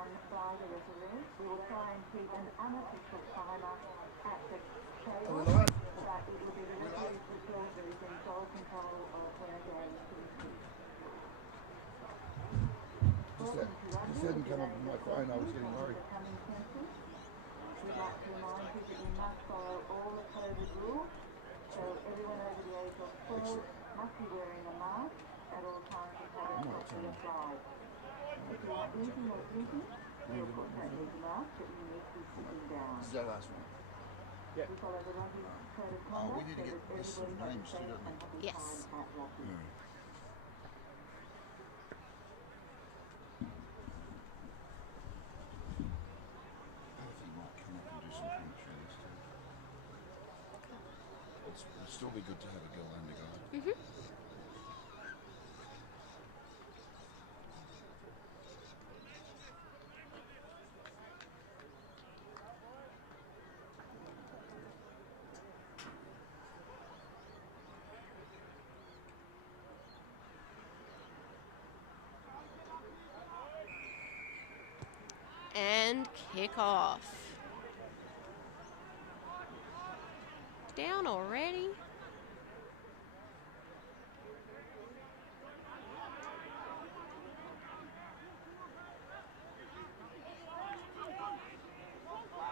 on by the referee. We will try and keep an unofficial timer at the table, but it will be the referee's report that is in sole control of where a game is finished. This didn't come up on my phone, I was getting worried. We'd like to remind you that we must follow all the COVID rules, so everyone over the age of 12 must be wearing a mask at all times until it's properly applied. If you are eating or drinking, you of course don't need a mask, but you need to be sitting down. This is our last one. We follow the Rugby code of conduct. We need to get this some names too, don't we? Yes. It'd still be good to have a girl and a guy. And kick off. Down already.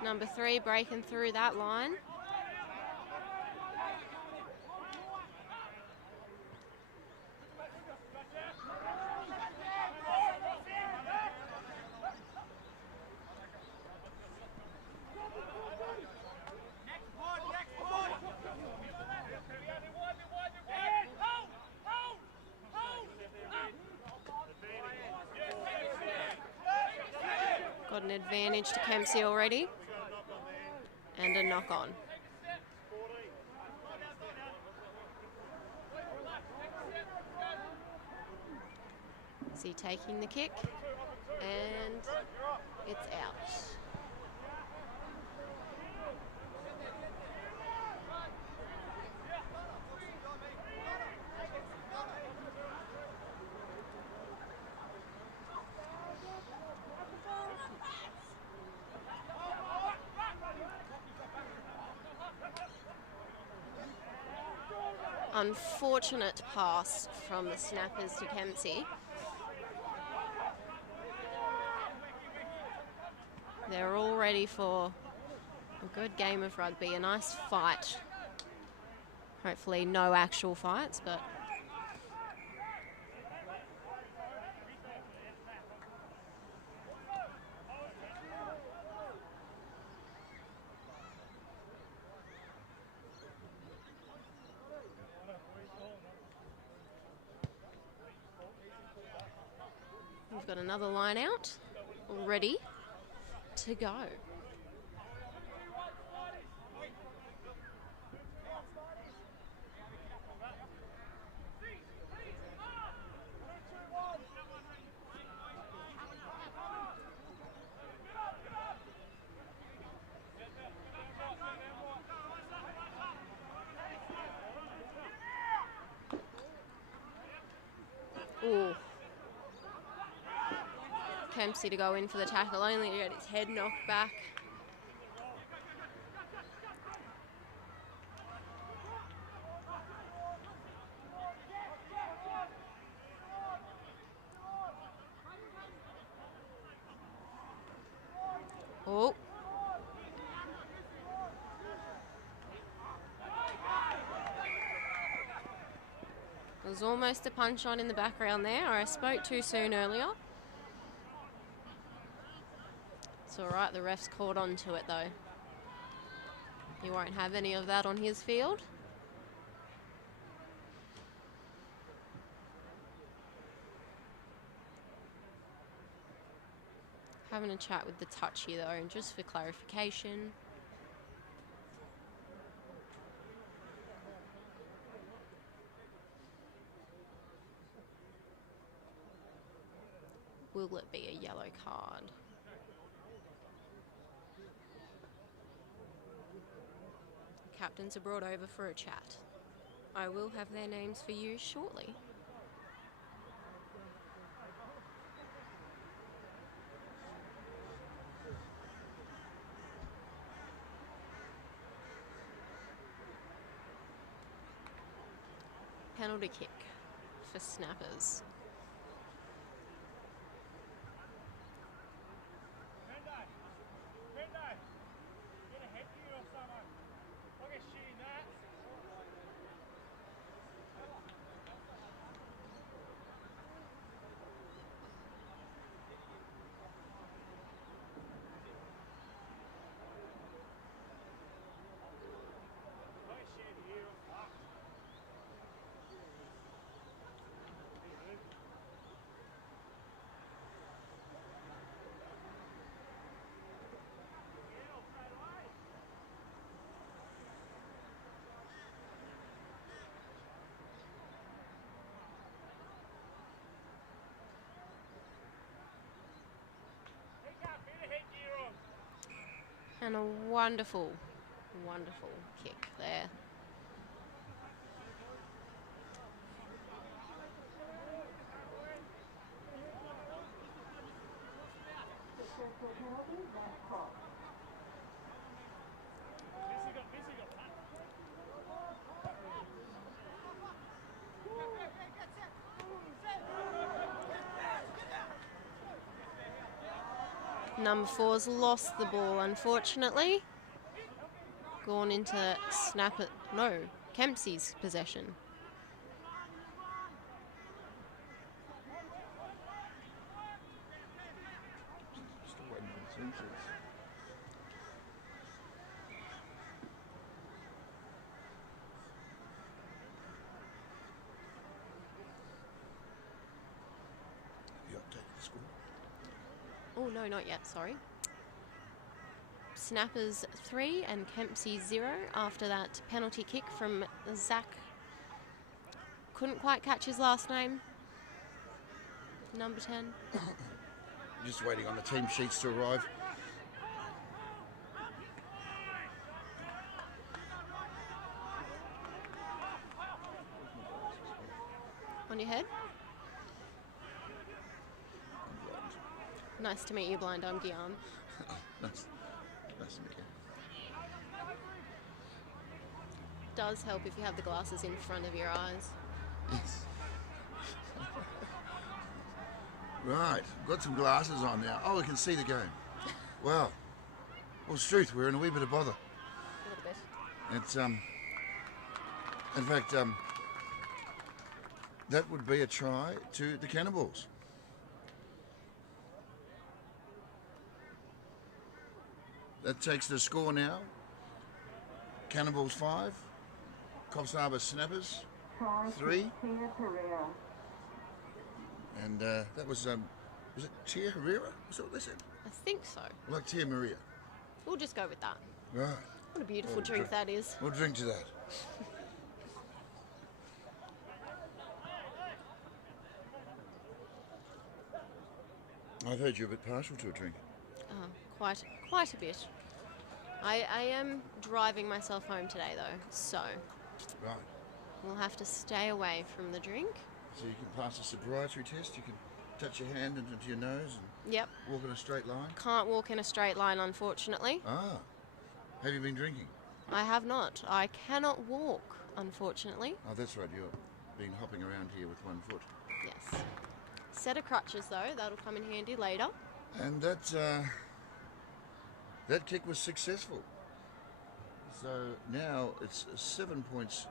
Number 3 breaking through that line. Got an advantage to Kempsey already. And a knock on. Is he taking the kick? And it's out. Unfortunate pass from the snappers to Kempsey. They're all ready for a good game of rugby, a nice fight. Hopefully no actual fights, but we've got another line out, ready to go. Ooh. Kempsey to go in for the tackle, only to get his head knocked back. Oh. There was almost a punch on in the background there. I spoke too soon earlier. It's all right, the ref's caught on to it though. He won't have any of that on his field. Having a chat with the touchy though, and just for clarification. Will it be a yellow card? Captains are brought over for a chat. I will have their names for you shortly. penalty kick for Snappers. And a wonderful, wonderful kick there. Number 4's lost the ball, unfortunately. Gone into Kempsey's possession. Still waiting for the team sheets. Have you updated the score? Oh, no, not yet, sorry. Snappers 3 and Kempsey 0 after that penalty kick from Zach. Couldn't quite catch his last name. Number 10. Just waiting on the team sheets to arrive. On your head. Nice to meet you, blind. I'm Guillaume. Nice to meet you. Does help if you have the glasses in front of your eyes. Yes. Right, got some glasses on now. Oh, we can see the game. Wow. Well, it's truth, we're in a wee bit of bother. A little bit. It's in fact, that would be a try to the Cannonballs. That takes the score now. Cannonballs 5, Coffs Harbour Snappers 3. And that was it Tia Herrera? Was that what they said? I think so. Like Tia Maria. We'll just go with that. Right. What a beautiful drink that is. We'll drink to that. I've heard you're a bit partial to a drink. Quite a bit. I am driving myself home today though, so Right. we'll have to stay away from the drink. So you can pass a sobriety test, you can touch your hand into your nose and Yep. walk in a straight line. Can't walk in a straight line, unfortunately. Ah. Have you been drinking? I have not. I cannot walk, unfortunately. Oh, that's right, you've been hopping around here with one foot. Yes. Set of crutches though, that'll come in handy later. And that kick was successful. So now it's 7 points.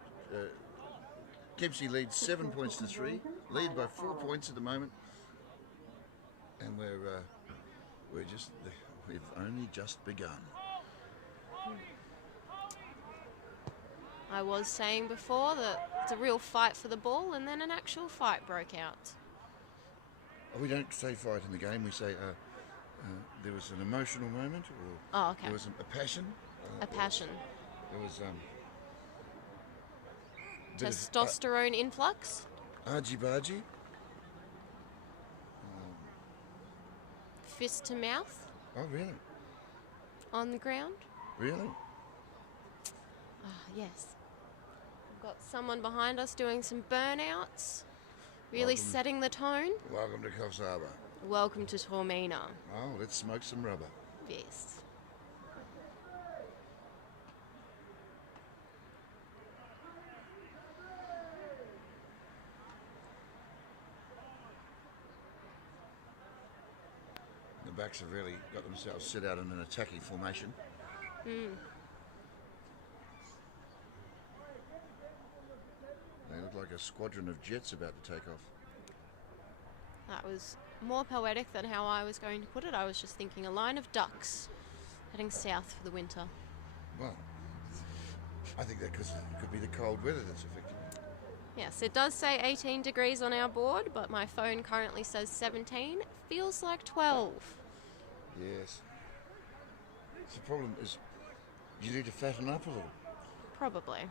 Kempsey leads 7 points to 3. Lead by 4 points at the moment. And we've only just begun. I was saying before that it's a real fight for the ball, and then an actual fight broke out. We don't say fight in the game. We say there was an emotional moment, or Oh, okay. there was a passion. A passion. There was Testosterone influx. argy-bargy. Fist to mouth Oh, really? on the ground. Really? Ah, yes. We've got someone behind us doing some burnouts. Really Welcome. setting the tone. Welcome to Coffs Harbour. Welcome to Tormina. Oh, let's smoke some rubber. Yes. backs have really got themselves set out in an attacking formation. They look like a squadron of jets about to take off. That was more poetic than how I was going to put it. I was just thinking a line of ducks heading south for the winter. Well, I think that could be the cold weather that's affecting it. Yes, it does say 18 degrees on our board, but my phone currently says 17. Feels like 12. Yes. The problem is you need to fatten up a little. Probably.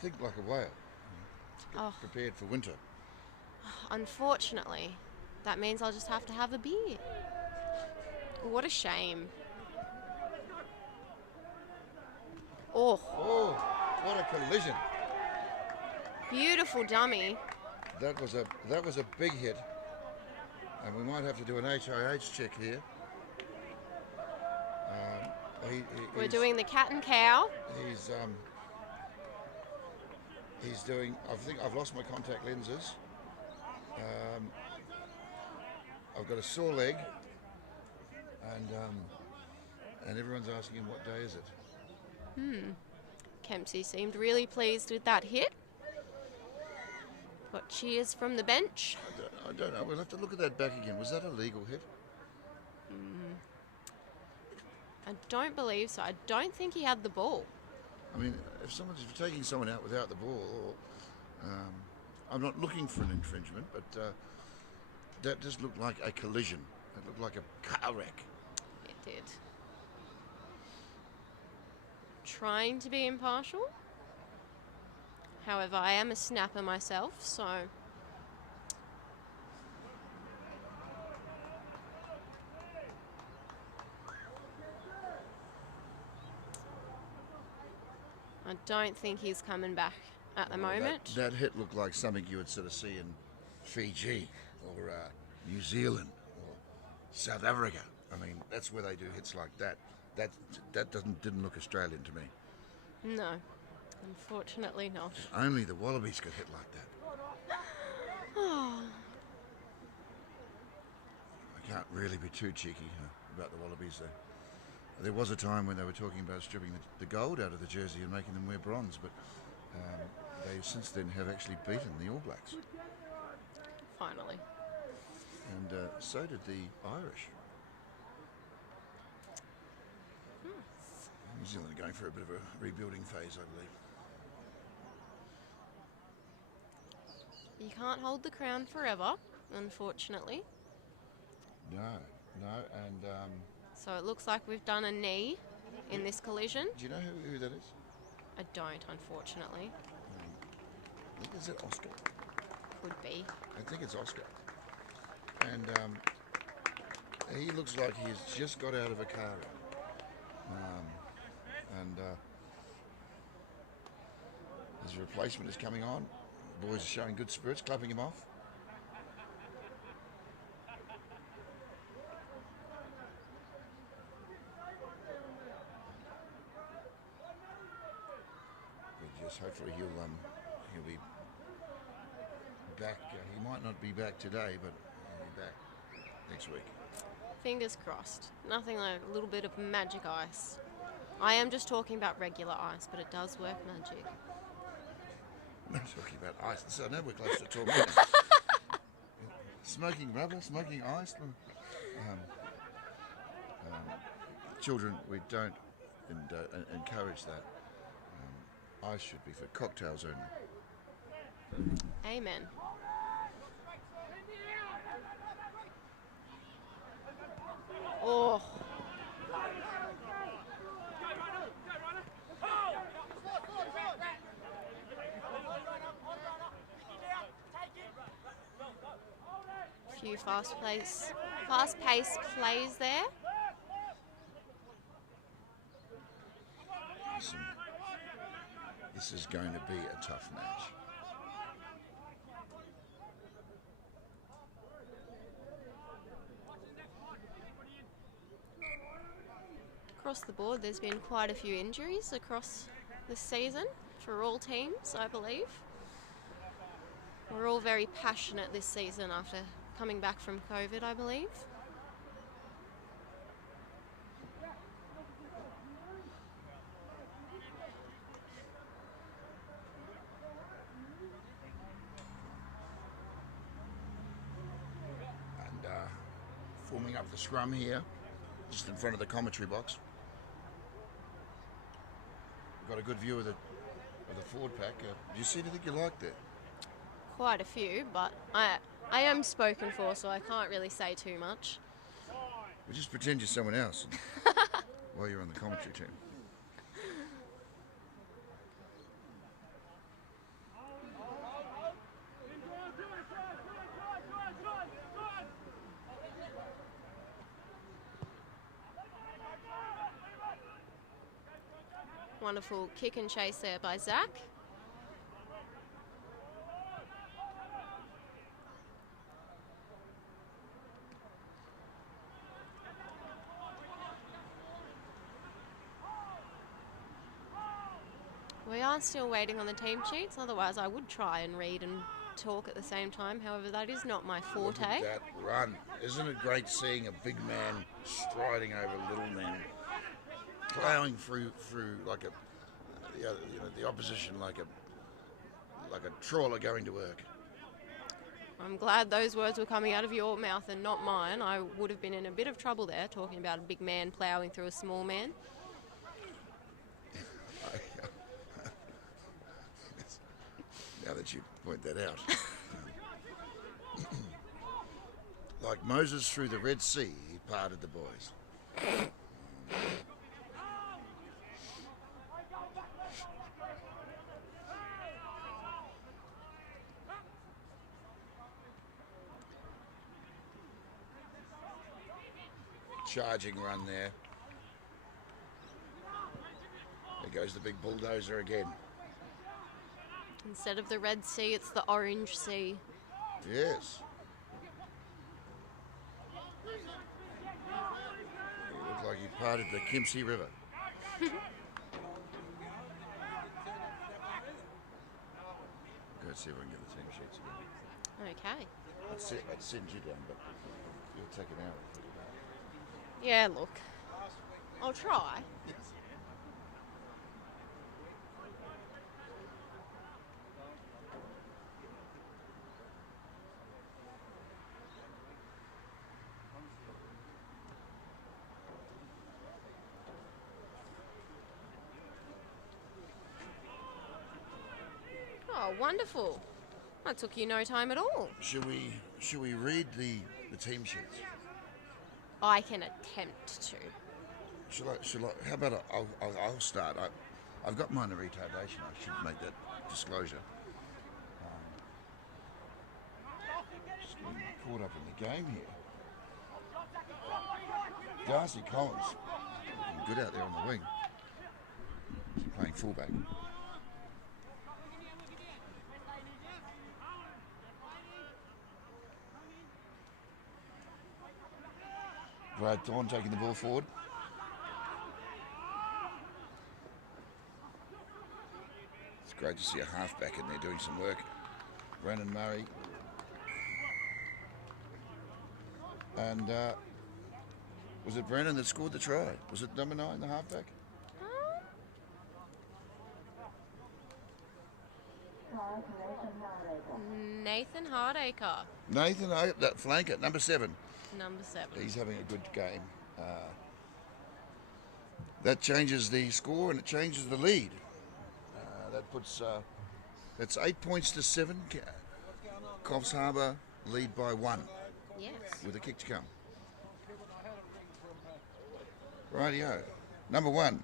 Think like a whale. Oh. Prepared for winter. Unfortunately, that means I'll just have to have a beer. What a shame. Oh, What a collision. beautiful dummy. That was a big hit. And we might have to do an HIH check here. We're doing the cat and cow. He's doing. I think I've lost my contact lenses. I've got a sore leg, and everyone's asking him what day is it. Kempsey seemed really pleased with that hit. Got cheers from the bench. I don't know. We'll have to look at that back again. Was that a legal hit? I don't believe so. I don't think he had the ball. I mean, if you're taking someone out without the ball, I'm not looking for an infringement, but that just looked like a collision. It looked like a car wreck. It did. Trying to be impartial. However, I am a snapper myself, so... I don't think he's coming back at the moment. That hit looked like something you would sort of see in Fiji or New Zealand or South Africa. I mean, that's where they do hits like that. That didn't look Australian to me. No, unfortunately not. Only the Wallabies could hit like that. I can't really be too cheeky about the Wallabies there. There was a time when they were talking about stripping the gold out of the jersey and making them wear bronze, but they since then have actually beaten the All Blacks. Finally. And so did the Irish. New Zealand are going for a bit of a rebuilding phase, I believe. You can't hold the crown forever, unfortunately. No, and... So it looks like we've done a knee in this collision. do you know who that is? I don't, unfortunately. Is it Oscar? Could be. I think it's Oscar. And he looks like he's just got out of a car wreck. His replacement is coming on. The boys are showing good spirits, clapping him off. Hopefully he'll be back. He might not be back today, but he'll be back next week. Fingers crossed. Nothing like a little bit of magic ice. I am just talking about regular ice, but it does work magic. I'm not talking about ice. So I know we're close to torment. Smoking rubber, smoking ice. Children, we don't encourage that. Ice should be for cocktails only. Amen. Oh. Few fast-paced plays there. Listen, this is going to be a tough match. Across the board, there's been quite a few injuries across this season for all teams, I believe. We're all very passionate this season after coming back from COVID, I believe. warming up the scrum here, just in front of the commentary box. Got a good view of the forward pack. Do you see anything you like there? Quite a few, but I am spoken for, so I can't really say too much. Well, just pretend you're someone else while you're on the commentary team. Wonderful kick and chase there by Zach. We are still waiting on the team sheets, otherwise I would try and read and talk at the same time. However, that is not my forte. Look at that run. Isn't it great seeing a big man striding over little men, ploughing through like the opposition like a trawler going to work. I'm glad those words were coming out of your mouth and not mine. I would have been in a bit of trouble there, talking about a big man ploughing through a small man. Now that you point that out. Like Moses through the Red Sea, he parted the boys. Charging run there. There goes the big bulldozer again. Instead of the Red Sea, it's the Orange Sea. Yes. He looked like he parted the Kempsey River. Let's see if I can get the team sheets again. Okay. I'd send you down, but you'll take an hour. Yeah, look. I'll try. Oh, wonderful. That took you no time at all. Should we read the team sheets? I can attempt to. Should I? How about I'll start. I've got minor retardation. I should make that disclosure. Just getting caught up in the game here. Darcy Collins, looking good out there on the wing. He's playing fullback. Brad Thorne taking the ball forward. It's great to see a halfback in there doing some work. Brennan Murray. And was it Brennan that scored the try? Was it number 9, the halfback? Nathan Hardacre. Nathan, that flanker, number 7. Number 7. He's having a good game. That changes the score and it changes the lead. That puts that's 8 points to 7. Coffs Harbour lead by 1. Yes. With a kick to come. Rightio. Number 1,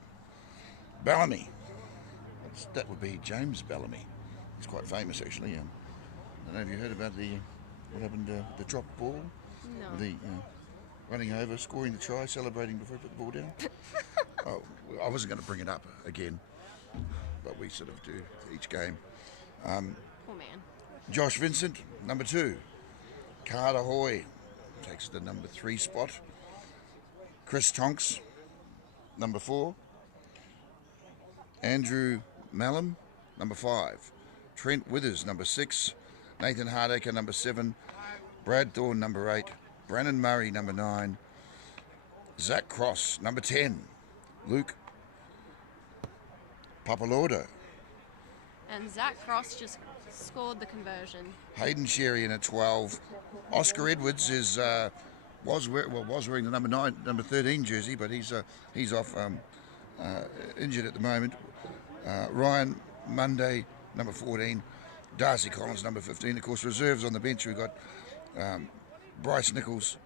Bellamy. That would be James Bellamy. He's quite famous actually. I don't know if you heard about what happened to the dropped ball. No. The running over, scoring the try, celebrating before he put the ball down. Oh, I wasn't going to bring it up again, but we sort of do each game. Poor man. Josh Vincent, number 2. Carter Hoy takes the number 3 spot. Chris Tonks, number 4. Andrew Mallam, number 5. Trent Withers, number 6. Nathan Hardacre, number 7. Brad Thorne, number 8. Brennan Murray, number 9. Zach Cross, number 10. Luke Papalordo. And Zach Cross just scored the conversion. Hayden Sherry in at 12. Oscar Edwards is was wearing the number 13 jersey, but he's off injured at the moment. Ryan Monday, number 14. Darcy Collins, number 15. Of course, reserves on the bench. We've got Bryce Nichols.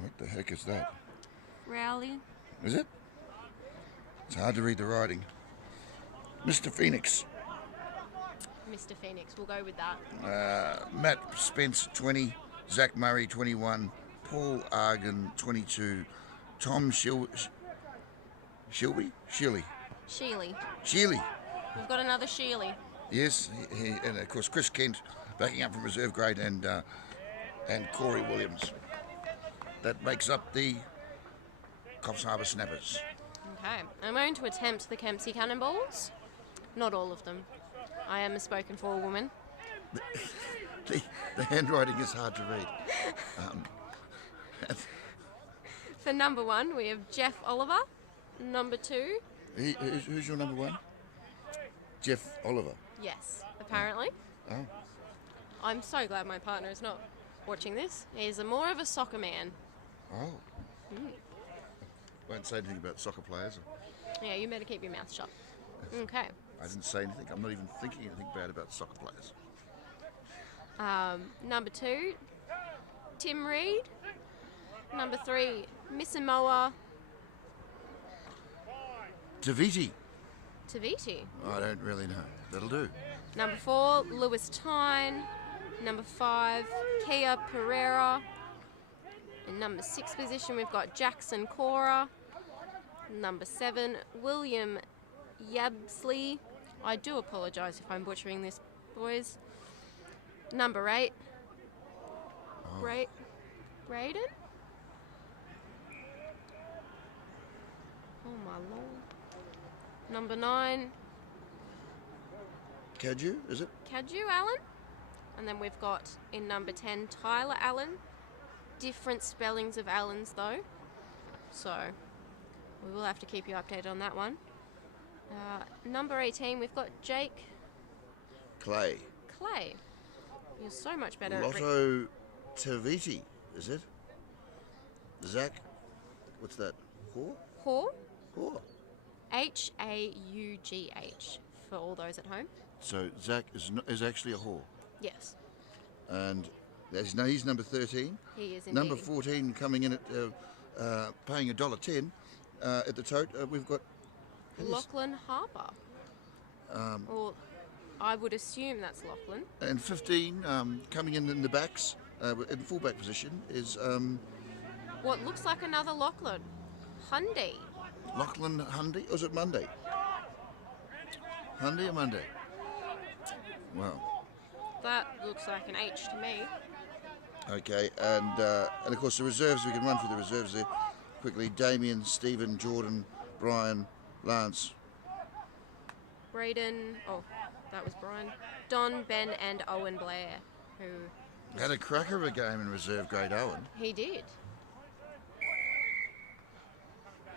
What the heck is that? Rowley. Is it? It's hard to read the writing. Mr. Phoenix. Mr. Phoenix, we'll go with that. Matt Spence, 20. Zach Murray, 21. Paul Argan, 22. Tom Sheely. Sheely. We've got another Sheely. Yes, and of course Chris Kent backing up from reserve grade and Corey Williams. That makes up the Coffs Harbour Snappers. Okay, I'm going to attempt the Kempsey Cannonballs. Not all of them. I am a spoken for woman. The handwriting is hard to read. For number 1, we have Jeff Oliver. Number 2. Who's your number 1? Jeff Oliver. Yes, apparently. Oh. I'm so glad my partner is not watching this. He's more of a soccer man. Oh. Won't say anything about soccer players. Yeah, you better keep your mouth shut. Okay. I didn't say anything. I'm not even thinking anything bad about soccer players. Number 2, Tim Reed. Number 3, Missamoa Taviti. Taviti. I don't really know. That'll do. Number 4, Lewis Tyne. Number 5, Kia Pereira. In number 6 position, we've got Jackson Cora. Number 7, William Yabsley. I do apologise if I'm butchering this, boys. Number 8, Braden? Oh my lord. Number 9, Kaju, is it? Kaju Allen. And then we've got in number 10, Tyler Allen. Different spellings of Allens though. So we will have to keep you updated on that one. Number 18, we've got Jake Clay. You're so much better Lotto Taviti, is it? Zach, what's that? Haugh. Haugh. Haugh for all those at home. So Zach is actually a whore. Yes. And he's number 13. He is indeed. Number 14 coming in at paying $1.10 at the tote. We've got Lachlan Harper. Or I would assume that's Lachlan. And 15 coming in the backs in fullback position is What looks like another Lachlan. Hundy. Lachlan Hundy. Or is it Monday? Hundy or Monday? Wow. That looks like an H to me. Okay, and of course the reserves, we can run through the reserves there quickly. Damien, Stephen, Jordan, Brian, Lance. Braden, that was Brian. Don, Ben and Owen Blair, who... Had a cracker of a game in reserve grade, Owen. He did.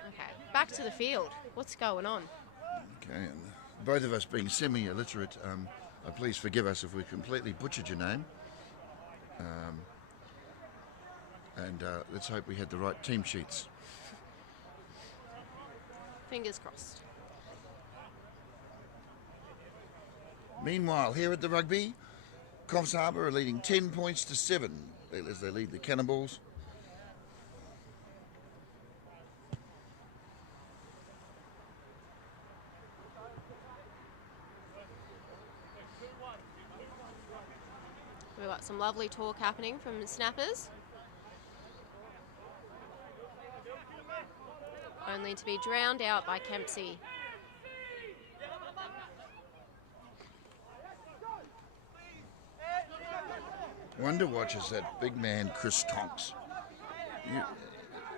Okay, back to the field. What's going on? Okay, and both of us being semi-illiterate, please forgive us if we completely butchered your name. And let's hope we had the right team sheets. Fingers crossed. Meanwhile, here at the Rugby, Coffs Harbour are leading 10 points to 7 as they lead the Cannonballs. We've got some lovely talk happening from the snappers. Only to be drowned out by Kempsey. Wonder watches that big man Chris Tonks,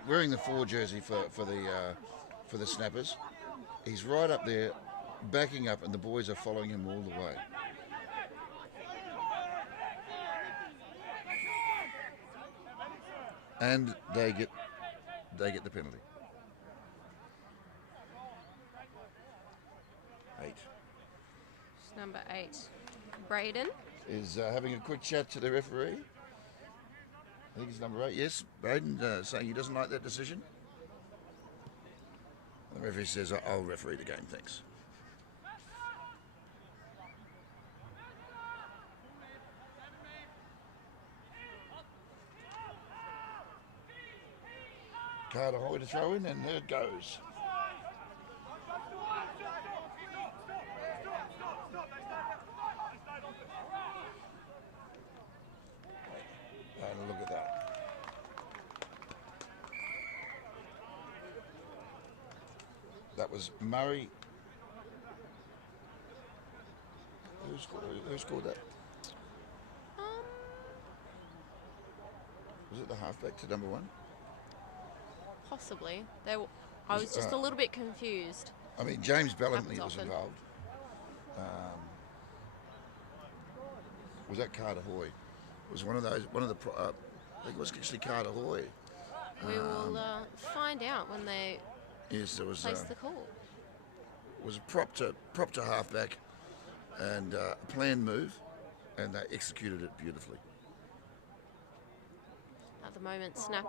wearing the 4 jersey for the snappers. He's right up there, backing up, and the boys are following him all the way. And they get the penalty. 8. Number 8, Braden. Is having a quick chat to the referee. I think it's number 8. Yes, Braden saying he doesn't like that decision. The referee says, I'll referee the game, thanks. Carter Hoy to throw in, and there it goes. And look at that. That was Murray. Who scored that? Was it the halfback to number 1? Possibly. I was just a little bit confused. I mean, James Bellamy was often. involved. Was that Carter Hoy? Was one of the I think it was actually Carter Hoy. We will find out when they Yes, there was place the call. was a prop to halfback, and a planned move, and they executed it beautifully. At the moment, snap.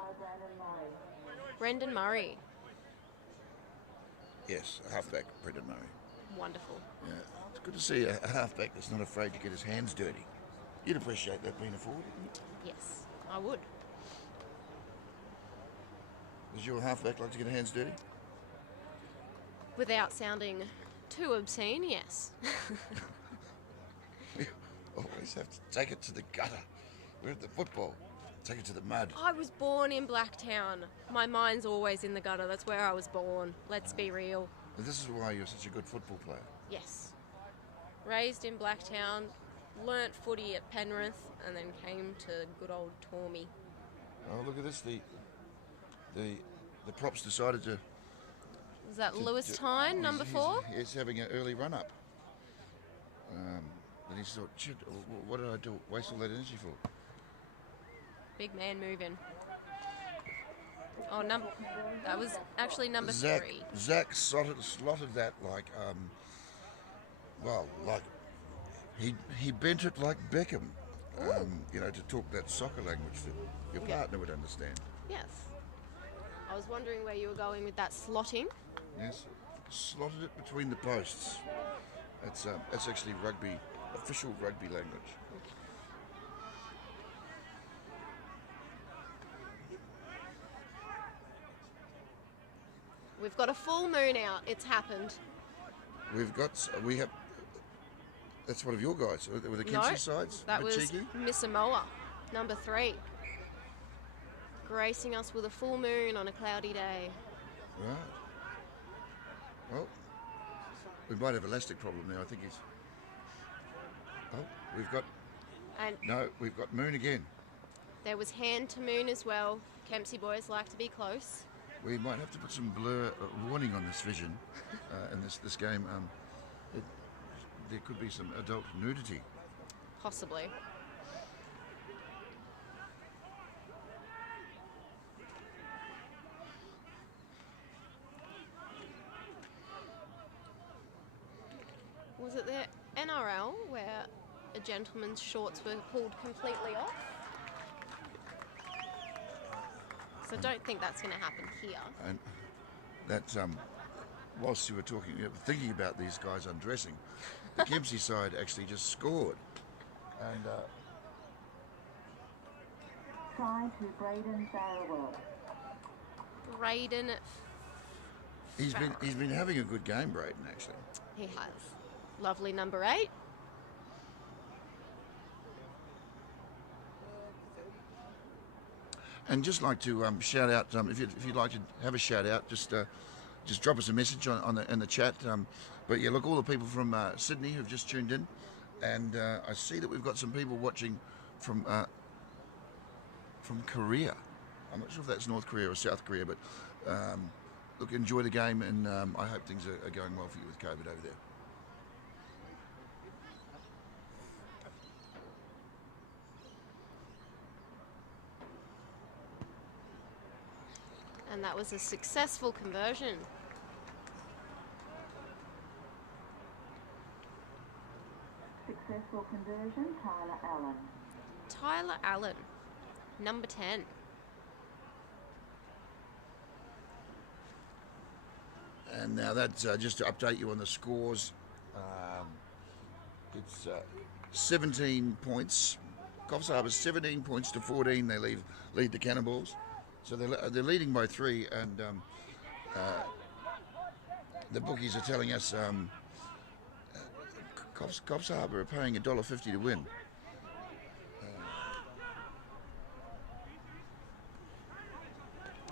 Brendan Murray. Yes, a halfback, Brendan Murray. Wonderful. Yeah, it's good to see a halfback that's not afraid to get his hands dirty. You'd appreciate that being a forward, wouldn't you? Yes, I would. Does your halfback like to get his hands dirty? Without sounding too obscene, yes. We always have to take it to the gutter. We're at the football. Take it to the mud. I was born in Blacktown. My mind's always in the gutter. That's where I was born. Let's be real. But this is why you're such a good football player. Yes. Raised in Blacktown, learnt footy at Penrith, and then came to good old Tormy. Oh, look at this. The props decided to... Was that Lewis Tyne, number 4? He's having an early run-up. And he thought, shit, what did I do? Waste all that energy for? Big man moving. Oh, that was actually number 3. Zach slotted that like, like he bent it like Beckham. To talk that soccer language that your partner would understand. Yes. I was wondering where you were going with that slotting. Yes, slotted it between the posts. That's actually rugby, official rugby language. We've got a full moon out. It's happened. We have. That's one of your guys. Were the Kempsey sides? That was cheeky? Miss Samoa, number 3. Gracing us with a full moon on a cloudy day. Right. Well, we might have a elastic problem now. I think he's. Oh, we've got moon again. There was hand to moon as well. Kempsey boys like to be close. We might have to put some blur warning on this vision in this game. There could be some adult nudity. Possibly. Was it the NRL where a gentleman's shorts were pulled completely off? So I don't think that's going to happen here. And that, whilst you were thinking about these guys undressing, the Kempsey side actually just scored. And Try to Braden Farewell. Braden. he's been having a good game, Braden, actually. He has. Lovely number 8. And just like to shout out, if you'd like to have a shout out, just drop us a message in the chat. But yeah, look, all the people from Sydney who've just tuned in, and I see that we've got some people watching from Korea. I'm not sure if that's North Korea or South Korea, but look, enjoy the game, and I hope things are going well for you with COVID over there. And that was a successful conversion. Successful conversion, Tyler Allen. Tyler Allen, number 10. And now that's just to update you on the scores. It's 17 points. Coffs Harbour 17 points to 14. They lead the Cannonballs. So they're leading by 3, and the bookies are telling us Coffs Harbour are paying $1.50 to win.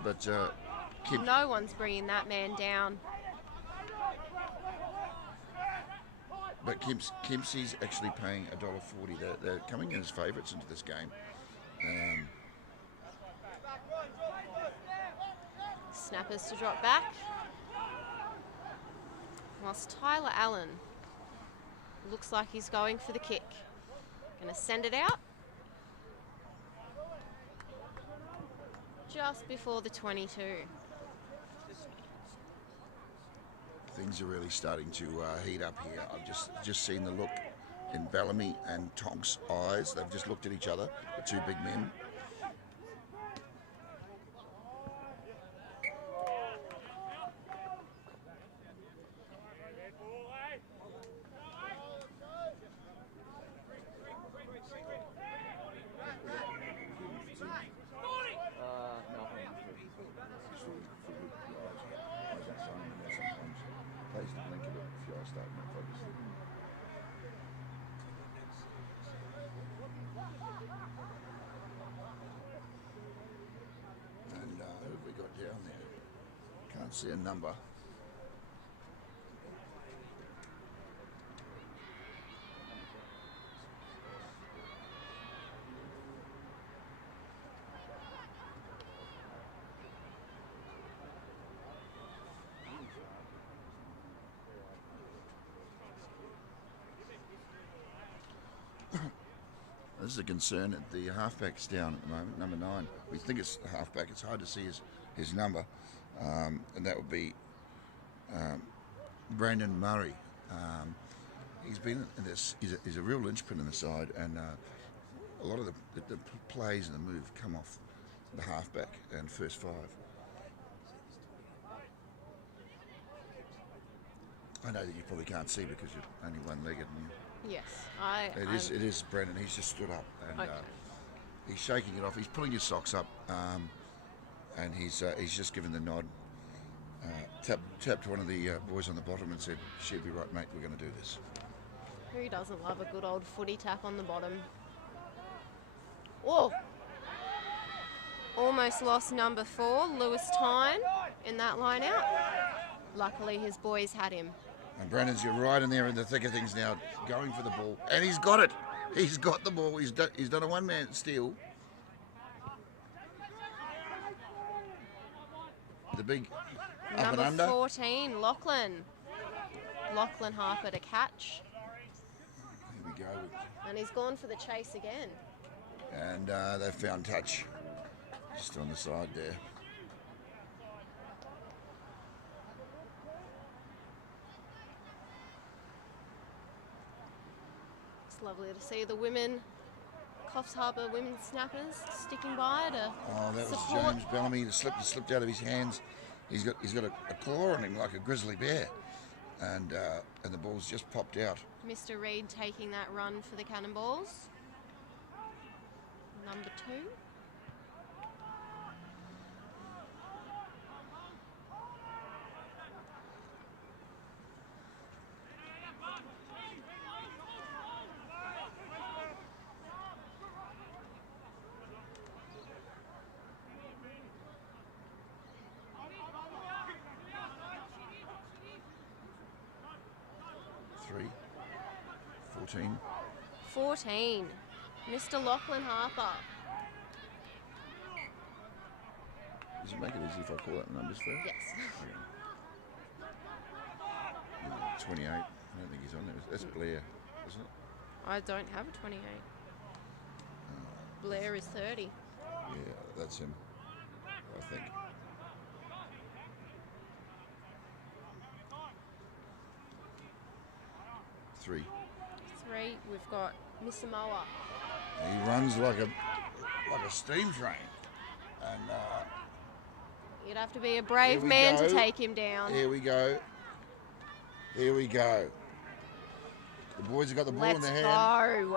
But no one's bringing that man down. But Kempsey's actually paying $1.40. They're coming in as favourites into this game. Snappers to drop back. Whilst Tyler Allen looks like he's going for the kick. Going to send it out. Just before the 22. Things are really starting to heat up here. I've just seen the look in Bellamy and Tonk's eyes. They've just looked at each other, the two big men. See a number. This is a concern. The halfback's down at the moment, number 9. We think it's the halfback. It's hard to see his number. And that would be Brandon Murray. He's been in this. He's a real linchpin in the side, and a lot of the plays and the move come off the halfback and first 5. I know that you probably can't see because you're only one-legged. Yes, It is Brandon. He's just stood up and okay. He's shaking it off. He's pulling his socks up. And he's just given the nod, tapped one of the boys on the bottom and said, "She'll be right, mate, we're going to do this." Who doesn't love a good old footy tap on the bottom? Whoa! Almost lost number 4, Lewis Tyne, in that line out. Luckily, his boys had him. And Brandon's right in there in the thick of things now, going for the ball. And he's got it. He's got the ball. He's done a one-man steal. The big up number and under. 14, Lachlan. Lachlan Harper to catch. Here we go. And he's gone for the chase again. And they found touch just on the side there. It's lovely to see the women, Coffs Harbour women's snappers, sticking by to that support. was James Bellamy. It slipped out of his hands. He's got a claw on him like a grizzly bear, and the ball's just popped out. Mr. Reid taking that run for the Cannonballs. Number 2. Three. 14. 14. Mr. Lachlan Harper. Does it make it easy if I call out the numbers for you? Yes. Yeah. 28. I don't think he's on there. That's Blair, isn't it? I don't have a 28. Blair is 30. Yeah, that's him, I think. Three. We've got Mr. Moa. He runs like like a steam train. And You'd have to be a brave Here we man to go. take him down. here we go. Here we go. The boys have got the ball Let's in their hand. go.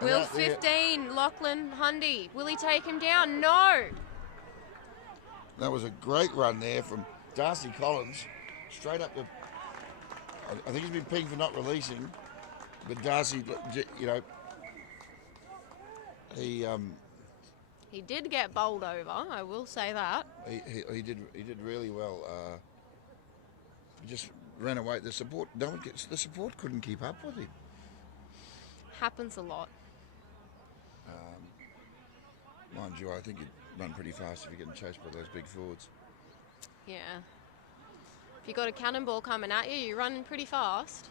And Will out there- 15, Lachlan Hundy. Will he take him down? No. That was a great run there from Darcy Collins, straight up the. I think he's been pinged for not releasing, but Darcy, you know, He did get bowled over, I will say that. he did really well. He just ran away. The support couldn't keep up with him. Happens a lot. Mind you, I think he'd run pretty fast if you're getting chased by those big forwards. Yeah. If you got a cannonball coming at you, you're running pretty fast.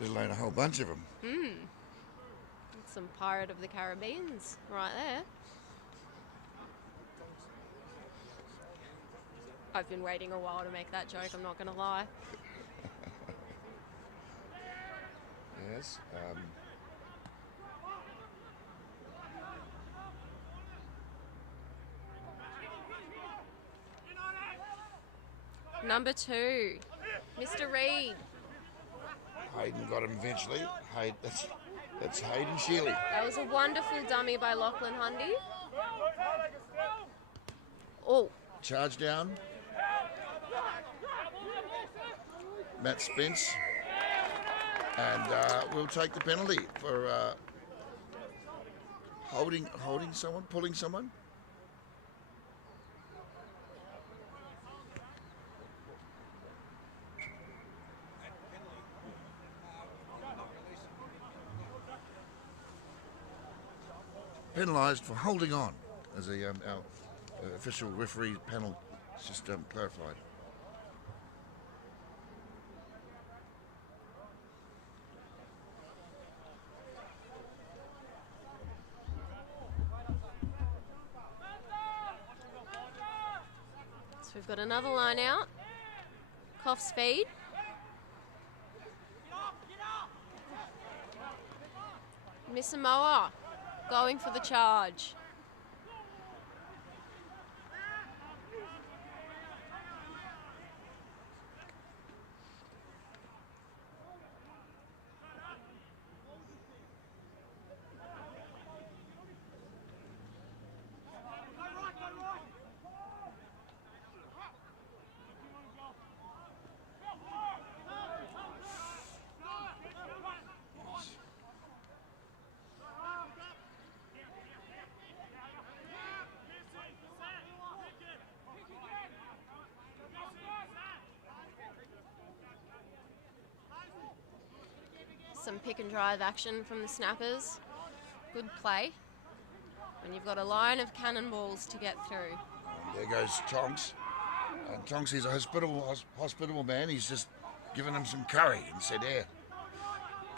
Let alone a whole bunch of them. That's some Pirate of the Caribbeans right there. I've been waiting a while to make that joke, I'm not going to lie. Yes. Number 2, Mr. Reid. Hayden got him eventually. That's Hayden Shealy. That was a wonderful dummy by Lachlan Hundy. Oh, Charge down. Matt Spence. And we'll take the penalty for holding someone, pulling someone. Penalised for holding on, as our official referee panel has just clarified. so we've got another line out. Coffs feed. Missamoa going for the charge. Some pick and drive action from the snappers. Good play. When you've got a line of cannonballs to get through. There goes Tonks. And Tonks is a hospitable man. He's just given him some curry and said, "Here,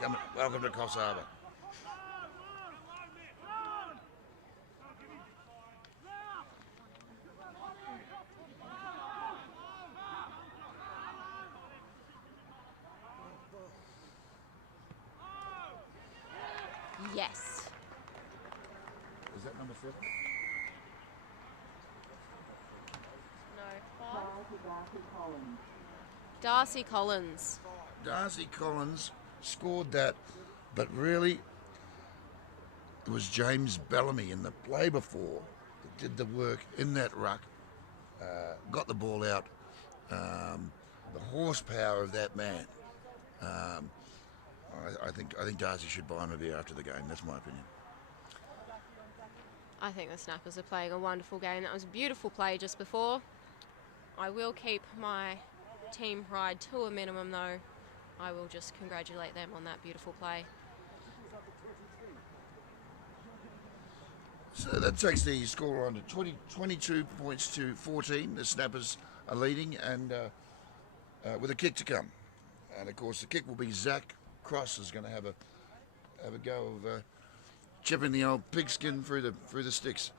come, welcome to Coffs Harbour." Yes. Is that number 7? No. Darcy Collins. Darcy Collins. Darcy Collins scored that, but really it was James Bellamy in the play before that did the work in that ruck, got the ball out. The horsepower of that man. I think Darcy should buy him a beer after the game. That's my opinion. I think the Snappers are playing a wonderful game. That was a beautiful play just before. I will keep my team pride to a minimum, though. I will just congratulate them on that beautiful play. So that takes the score on to 22 points to 14. The Snappers are leading, and with a kick to come. And of course, the kick will be Zach Cross is going to have a go of chipping the old pigskin through the sticks.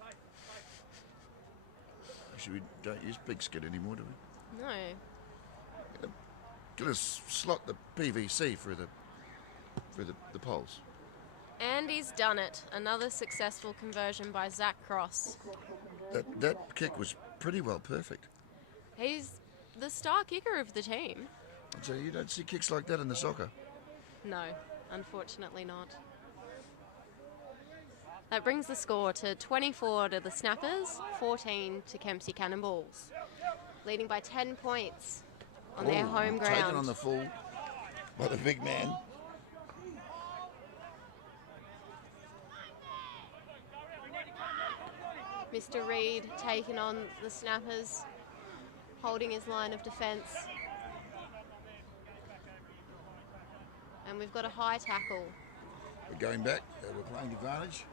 Actually, we don't use pigskin anymore, do we? No. Going to slot the PVC through the poles. And he's done it. Another successful conversion by Zach Cross. That kick was pretty well perfect. He's the star kicker of the team. So you don't see kicks like that in the soccer. No, unfortunately not. That brings the score to 24 to the Snappers, 14 to Kempsey Cannonballs, leading by 10 points on their home ground. Taken on the full by the big man. Mr. Reid taking on the Snappers, holding his line of defence. And we've got a high tackle. We're going back. We're playing advantage.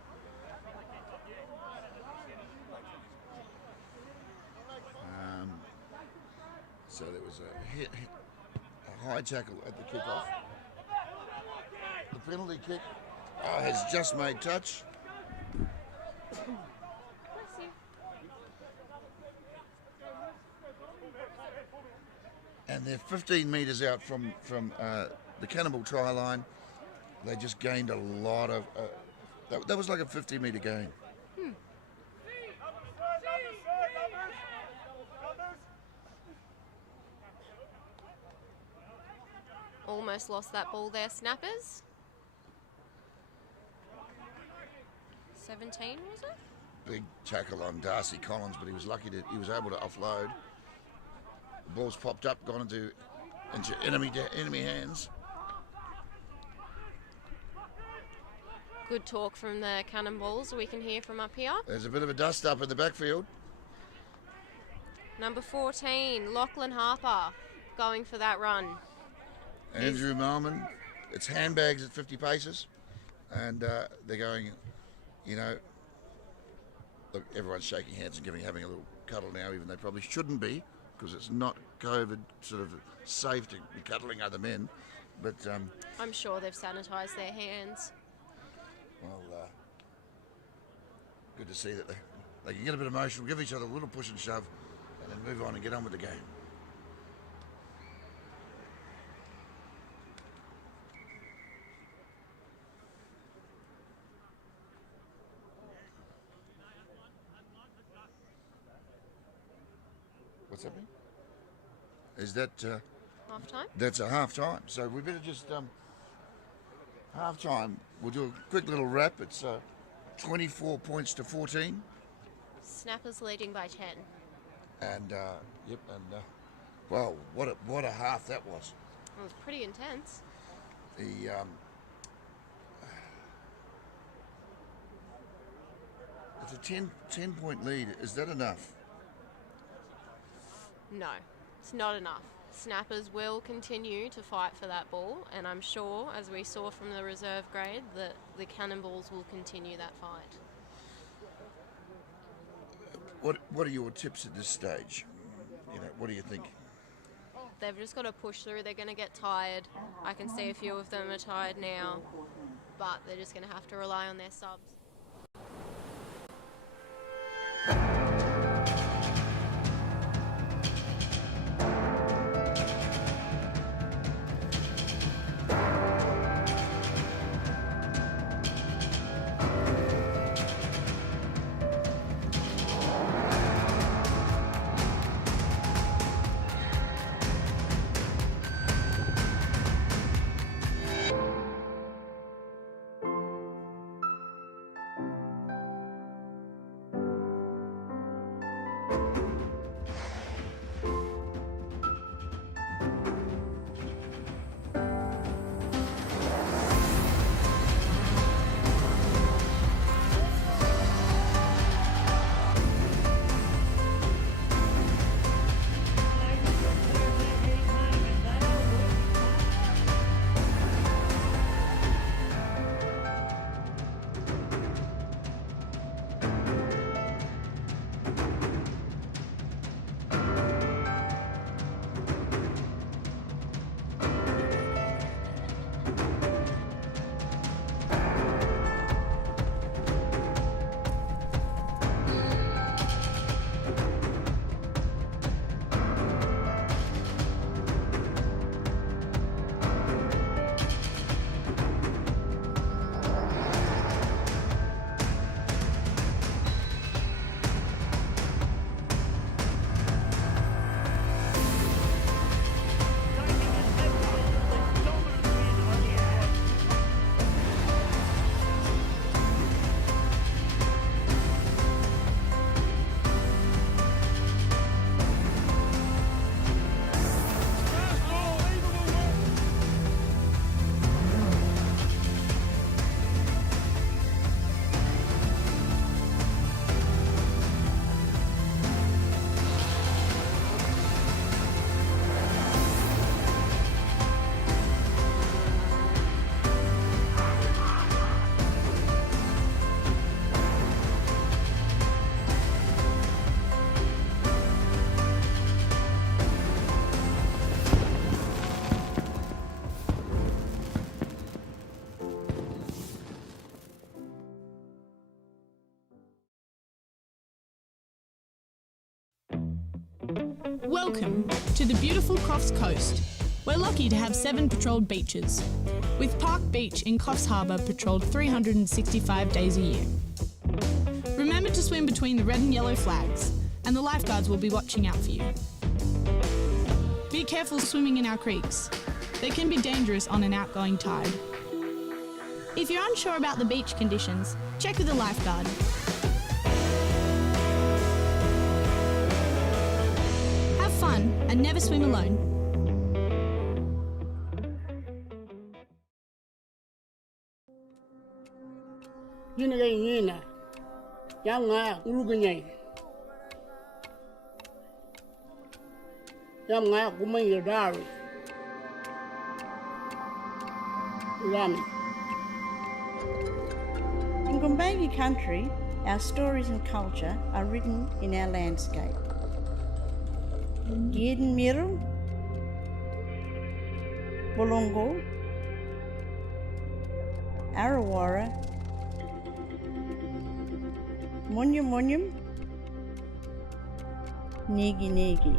So there was a high tackle at the kickoff. The penalty kick has just made touch. And they're 15 metres out from the Cannibal try line. They just gained a lot of... that was like a 50-metre gain. Almost lost that ball there, Snappers. 17, was it? Big tackle on Darcy Collins, but he was lucky that he was able to offload. The ball's popped up, gone into enemy hands. Good talk from the Cannonballs we can hear from up here. There's a bit of a dust up in the backfield. Number 14, Lachlan Harper, going for that run. Andrew Malman, it's handbags at 50 paces, and they're going, you know, look, everyone's shaking hands and having a little cuddle now, even they probably shouldn't be, because it's not COVID sort of safe to be cuddling other men. But I'm sure they've sanitised their hands. Well, good to see that they can get a bit emotional, give each other a little push and shove, and then move on and get on with the game. What's happening? Is that Half time? That's a half time. So we better just half time. We'll do a quick little wrap. It's 24 points to 14. Snappers leading by 10. And yep. And wow, what a half that was. It was pretty intense. The it's a 10 point lead. Is that enough? No, it's not enough. Snappers will continue to fight for that ball, and I'm sure, as we saw from the reserve grade, that the Cannonballs will continue that fight. What are your tips at this stage? You know, what do you think? They've just got to push through. They're going to get tired. I can see a few of them are tired now, but they're just going to have to rely on their subs. Welcome to the beautiful Coffs Coast. We're lucky to have 7 patrolled beaches, with Park Beach in Coffs Harbour patrolled 365 days a year. Remember to swim between the red and yellow flags, and the lifeguards will be watching out for you. Be careful swimming in our creeks. They can be dangerous on an outgoing tide. If you're unsure about the beach conditions, check with a lifeguard. Have fun and never swim alone. In Gumbaynggirr country, our stories and culture are written in our landscape. Gierden Miru, Bolongo, Arawara, Munyum Munyum, Negi Negi.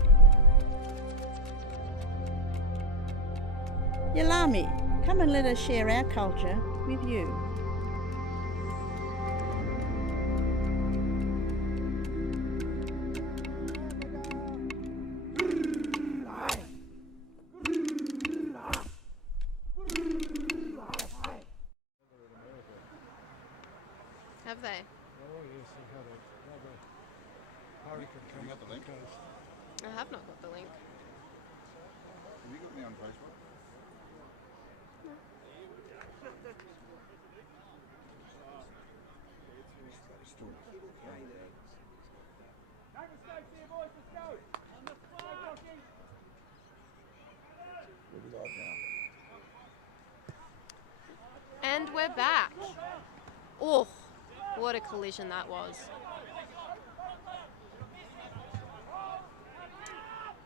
Yalami, come and let us share our culture with you. Have they? Oh yes, they had another hurricane come up the coast. I have not got the link. Have you got me on Facebook? And we're back. Oh, what a collision that was.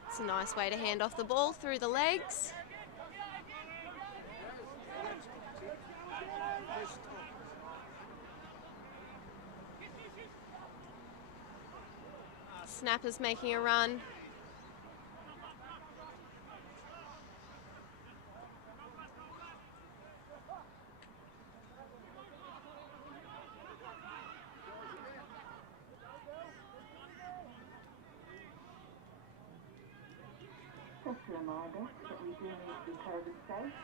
It's a nice way to hand off the ball through the legs. Snapper's making a run. Just a reminder that we do need to be COVID safe.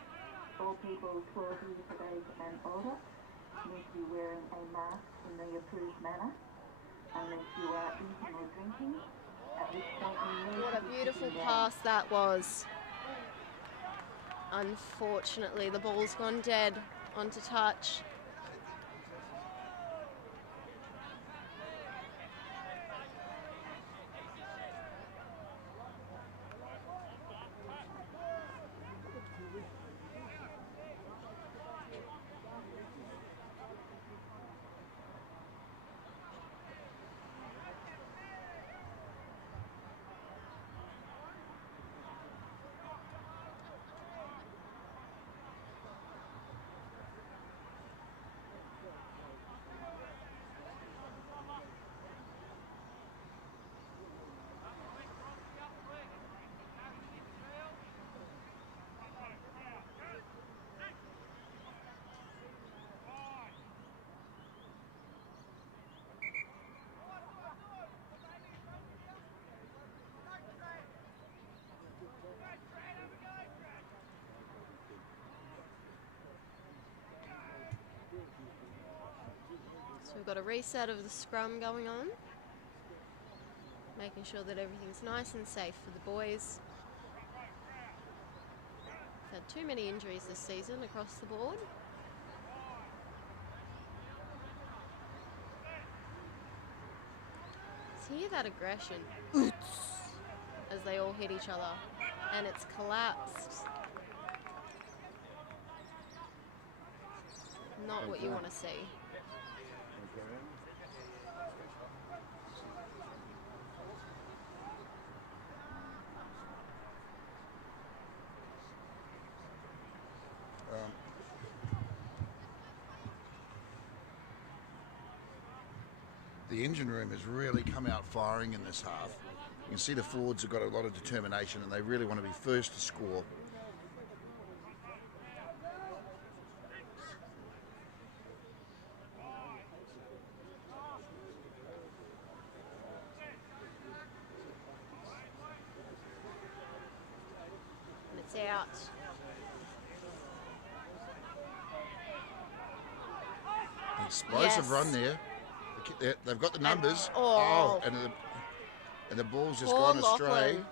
All people 12 years of age and older need to be wearing a mask in the approved manner unless you are eating or drinking, at which point you need What to a be beautiful sitting down. pass that was. Unfortunately, the ball's gone dead onto touch. So we've got a reset of the scrum going on, making sure that everything's nice and safe for the boys. We've had too many injuries this season across the board. So hear that aggression as they all hit each other, and it's collapsed. Not what you want to see. The engine room has really come out firing in this half. You can see the forwards have got a lot of determination and they really want to be first to score. And it's out. Explosive Yes. run there. They've got the numbers. Oh. And the ball's just Poor gone astray. Lachlan.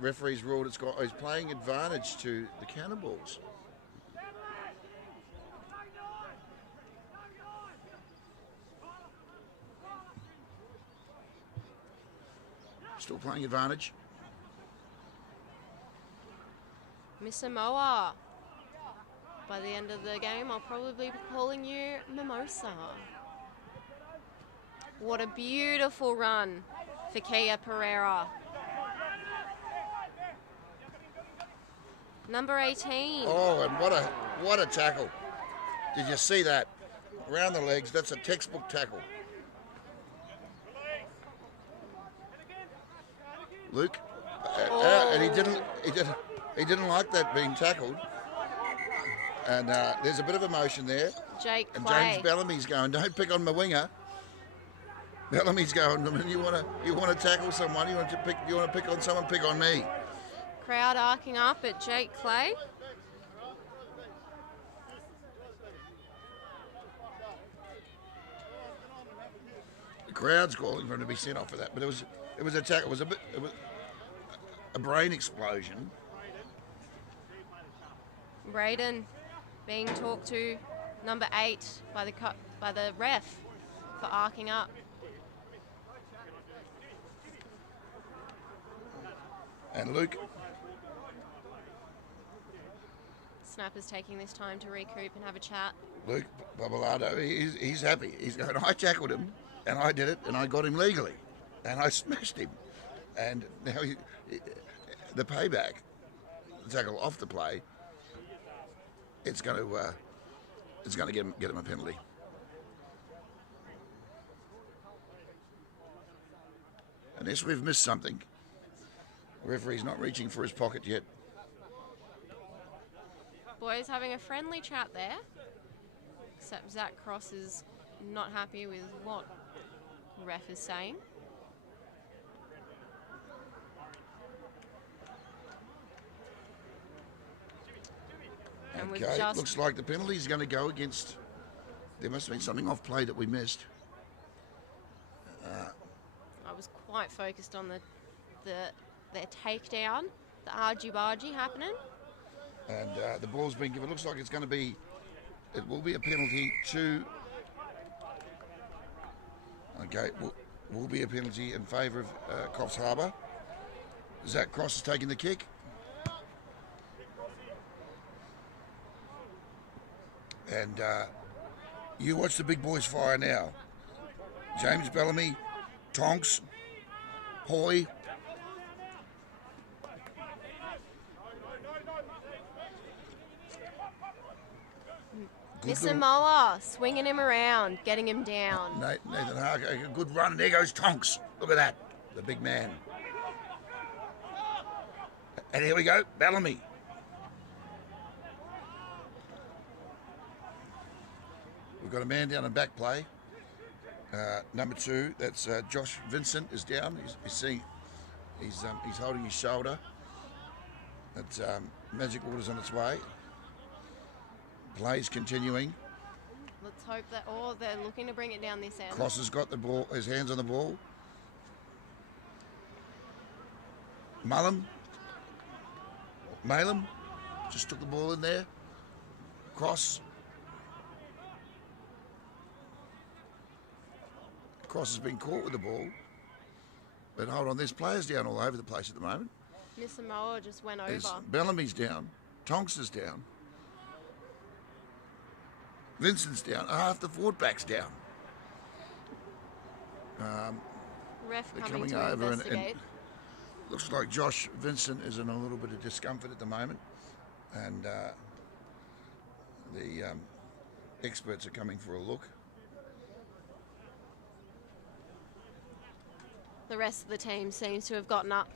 Referee's ruled it's playing advantage to the Cannonballs. Still playing advantage. Miss Samoa. By the end of the game, I'll probably be calling you Mimosa. What a beautiful run for Kia Pereira. Number 18. Oh, and what a tackle. Did you see that? Around the legs, that's a textbook tackle. Luke, and he didn't like that being tackled. And there's a bit of emotion there. Jake And Clay. James Bellamy's going, don't pick on my winger. Bellamy's going, you want to tackle someone, you want to pick on someone, pick on me. Crowd arcing up at Jake Clay. The crowd's calling for him to be sent off for that, but it was a tackle. It was a brain explosion. Braden being talked to, number 8 by the ref for arcing up. And Luke, Snapper's taking this time to recoup and have a chat. Luke Babalado, he's happy. He's going, I tackled him, and I did it, and I got him legally, and I smashed him. And now the payback, the tackle off the play, it's going to get him a penalty. Unless we've missed something. The referee's not reaching for his pocket yet. Boys having a friendly chat there. Except Zach Cross is not happy with what the ref is saying. And we've Okay, just looks like the penalty is going to go against. There must have been something off play that we missed. I was quite focused on their takedown, the argy-bargy happening. And the ball's been given. Looks like it's going to be. It will be a penalty to. Okay, will be a penalty in favour of Coffs Harbour. Zach Cross is taking the kick. And you watch the big boys fire now. James Bellamy, Tonks, Hoy. Miss Samoa swinging him around, getting him down. Nathan Harker, a good run. There goes Tonks. Look at that, the big man. And here we go, Bellamy. We've got a man down in back play. Number 2, that's Josh Vincent is down. He's holding his shoulder. That's Magic Water's on its way. Play's continuing. Let's hope that, they're looking to bring it down this end. Cross has got the ball, his hands on the ball. Malum just took the ball in there. Cross has been caught with the ball. But hold on, there's players down all over the place at the moment. Miss Samoa just went over. Bellamy's down. Tonks is down. Vincent's down. Half the forward back's down. Ref They're coming coming to over and investigate. looks like Josh Vincent is in a little bit of discomfort at the moment. And the experts are coming for a look. The rest of the team seems to have gotten up.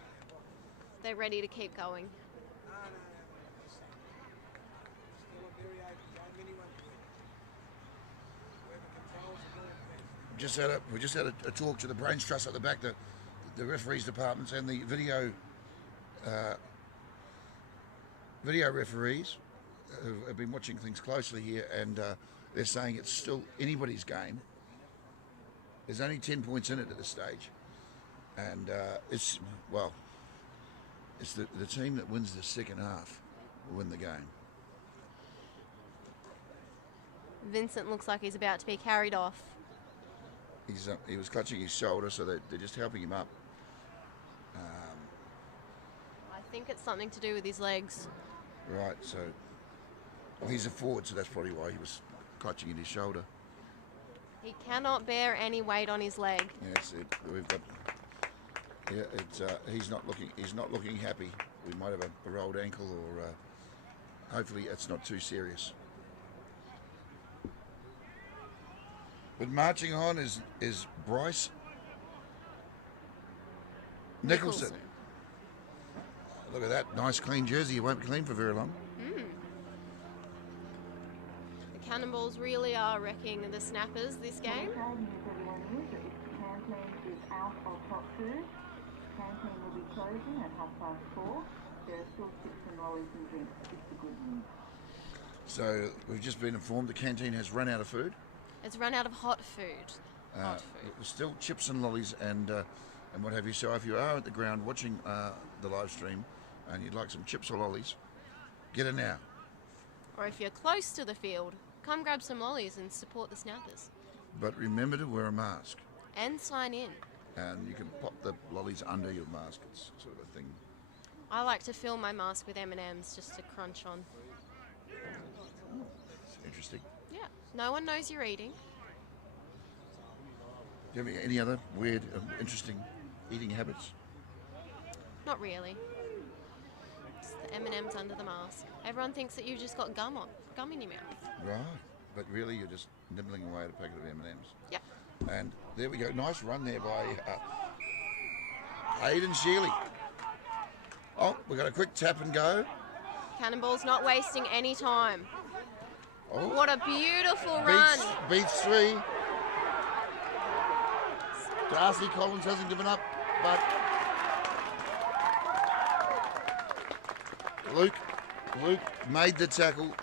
They're ready to keep going. We just had a talk to the Brains Trust at the back, the referees departments and the video referees who have been watching things closely here, and they're saying it's still anybody's game. There's only 10 points in it at this stage, and it's the team that wins the second half will win the game. Vincent looks like he's about to be carried off. He was clutching his shoulder, so they're just helping him up. I think it's something to do with his legs. Right, so he's a forward, so that's probably why he was clutching at his shoulder. He cannot bear any weight on his leg. Yes, we've got. Yeah, it's he's not looking happy. We might have a rolled ankle, or hopefully it's not too serious. But marching on is Bryce Nicholson. Look at that nice clean jersey. It won't be clean for very long. The Cannonballs really are wrecking the Snappers this game. Everyone is that if the canteen is out of hot food, the canteen will be closing at 4:30. There are still chips and lollies and drinks. It's the good news. So we've just been informed the canteen has run out of food. It's run out of hot food. Still chips and lollies and what have you. So if you are at the ground watching the live stream and you'd like some chips or lollies, get it now. Or if you're close to the field, come grab some lollies and support the Snappers. But remember to wear a mask. And sign in. And you can pop the lollies under your mask. It's sort of a thing. I like to fill my mask with M&Ms just to crunch on. It's interesting. Yeah, no one knows you're eating. Do you have any other weird, interesting eating habits? Not really. Just the M&Ms under the mask. Everyone thinks that you've just got gum in your mouth. Right. But really you're just nibbling away at a packet of M&Ms. Yep. And there we go. Nice run there by Hayden Shealy. Oh, we got a quick tap and go. Cannonballs not wasting any time. Oh, What a beautiful run. Beats three. Darcy Collins hasn't given up, but Luke made the tackle,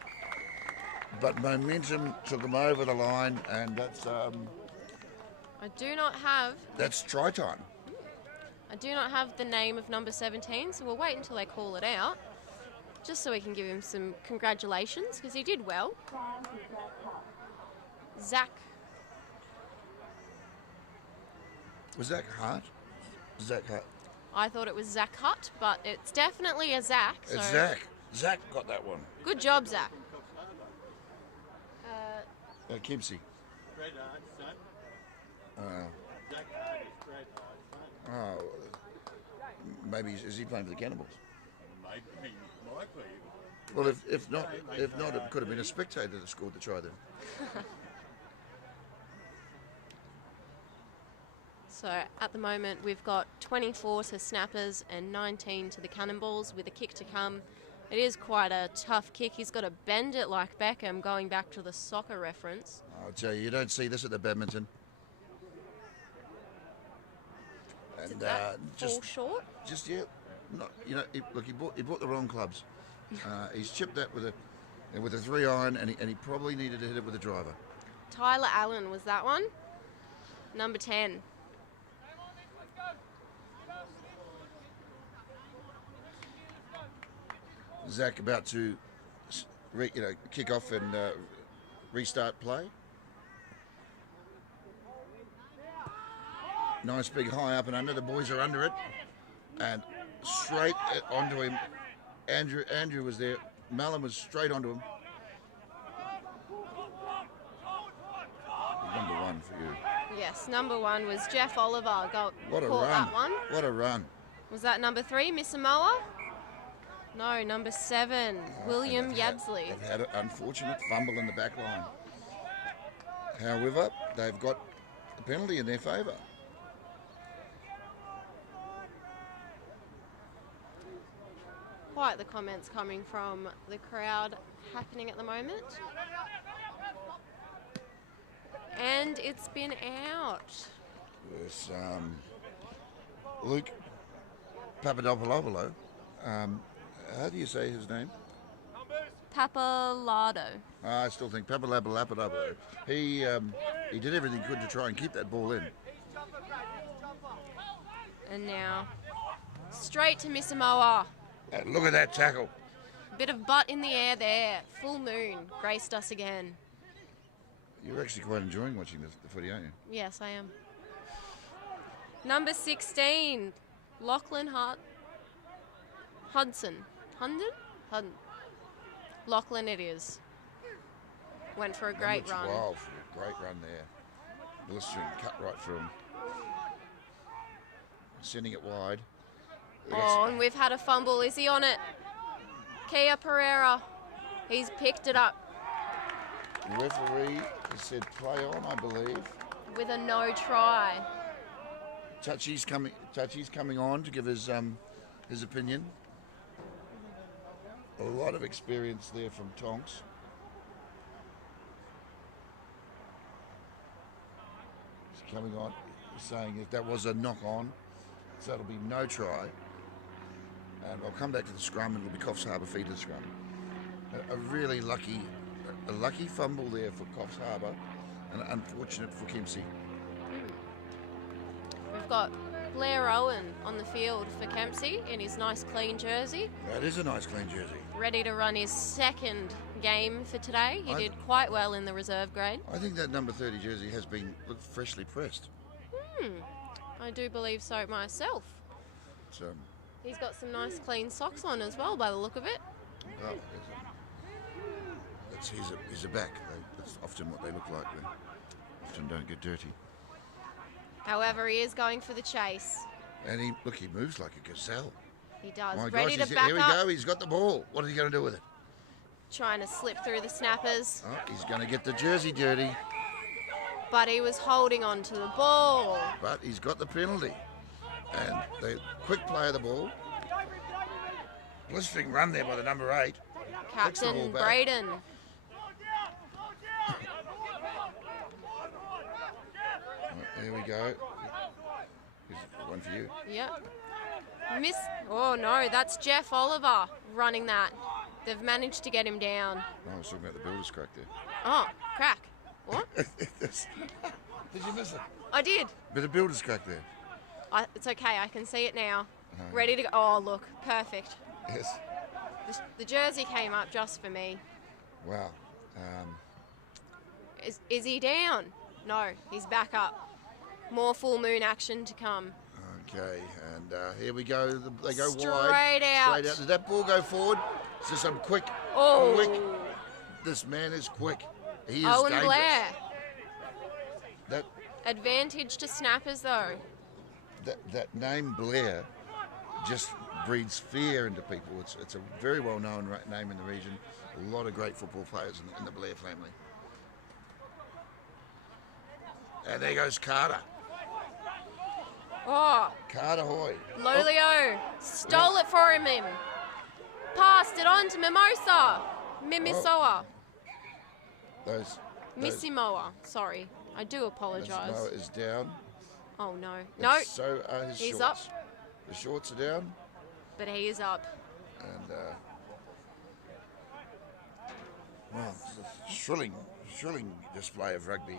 but momentum took him over the line, and that's try time. I do not have the name of number 17, so we'll wait until they call it out, just so we can give him some congratulations, because he did well. Zach. Was Zach Hart? Zach Hart. I thought it was Zach Hutt, but it's definitely a Zach. So It's Zach. Zach got that one. good job, Zach. Kempsey. Oh, maybe is he playing for the Cannonballs? Maybe, might be. Well, if not, it could have been a spectator that scored the try then. So at the moment we've got 24 to Snappers and 19 to the Cannonballs with a kick to come. It is quite a tough kick. He's got to bend it like Beckham, going back to the soccer reference. I'll tell you don't see this at the badminton. Did And that fall short? just yeah, not he bought the wrong clubs. He's chipped that with a 3-iron, and he probably needed to hit it with a driver. Tyler Allen was that one. Number 10. Zach about to kick off and restart play. Nice big high up and under. The boys are under it, and straight onto him. Andrew was there. Malin was straight onto him. Number 1 for you. Yes, number 1 was Jeff Oliver. What a caught run! That one. What a run! Was that number 3, Missamoa? No, number 7, William Yabsley. They've had an unfortunate fumble in the back line. However, they've got a penalty in their favour. quite the comments coming from the crowd happening at the moment. And it's been out. There's Luke Papadopoulos. How do you say his name? Papalado. I still think Papalapalapado. He did everything he could to try and keep that ball in. And now, straight to Missamoa. And look at that tackle. Bit of butt in the air there. Full moon graced us again. You're actually quite enjoying watching the footy, aren't you? Yes, I am. Number 16, Lachlan Hudson. Hudson. Lachlan it is. Went for a great run. 12, great run there. Blistering cut right through him. Sending it wide. Oh, and we've had a fumble. Is he on it? Kia Pereira. He's picked it up. The referee has said play on, I believe. With a no try. Touchy's coming on to give his opinion. A lot of experience there from Tonks. He's coming on, saying if that was a knock on, so it'll be no try. And I'll come back to the scrum and it'll be Coffs Harbour feed the scrum. A really lucky fumble there for Coffs Harbour and unfortunate for Kempsey. We've got Blair Owen on the field for Kempsey in his nice clean jersey. That is a nice clean jersey. Ready to run his second game for today. He did quite well in the reserve grade. I think that number 30 jersey has been freshly pressed. I do believe so myself. So, He's got some nice clean socks on as well by the look of it. oh, he's a back. That's often what they look like. They often don't get dirty. However, he is going for the chase. And he moves like a gazelle. He does. My Ready gosh, to back here we up. go. He's got the ball. What is he going to do with it? Trying to slip through the snappers. Oh, he's going to get the jersey dirty. But he was holding on to the ball. But he's got the penalty. And the quick play of the ball. Blistering run there by the number 8. Flicks the ball Captain back. Braden. There we go. Here's one for you. Yep. Oh no, that's Jeff Oliver running that. They've managed to get him down. Oh, I was talking about the builder's crack there. Oh, crack. What? Did you miss it? I did. Bit of builder's crack there. It's okay, I can see it now. Ready to go. Oh, look, perfect. Yes. The jersey came up just for me. Wow. Is he down? No, he's back up. More full moon action to come. Okay, and here we go. They go Straight wide. out. Straight out. Did that ball go forward? Is there some quick? Oh. Quick. This man is quick. He is Owen dangerous. Blair. That Advantage to snappers though. that name Blair just breeds fear into people. It's a very well known name in the region. A lot of great football players in the Blair family. And there goes Carter. Oh, Carter Hoy. Lolio stole it for him. Passed it on to Mimosa. Mimisoa. Those Missimoa. Sorry, I do apologise. Noah is down. Oh no. No, So are his he's shorts. up. The shorts are down. But he is up. And well, it's a shrilling display of rugby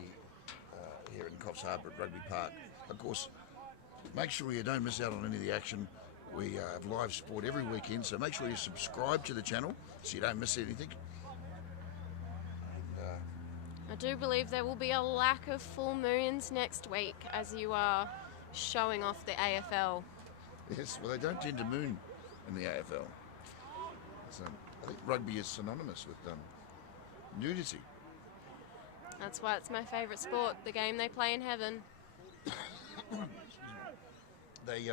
here in Coffs Harbour at Rugby Park. Of course, make sure you don't miss out on any of the action. We have live sport every weekend, so make sure you subscribe to the channel so you don't miss anything. And, I do believe there will be a lack of full moons next week as you are showing off the AFL. yes, well, they don't tend to moon in the AFL. So I think rugby is synonymous with nudity. That's why it's my favourite sport, the game they play in heaven. They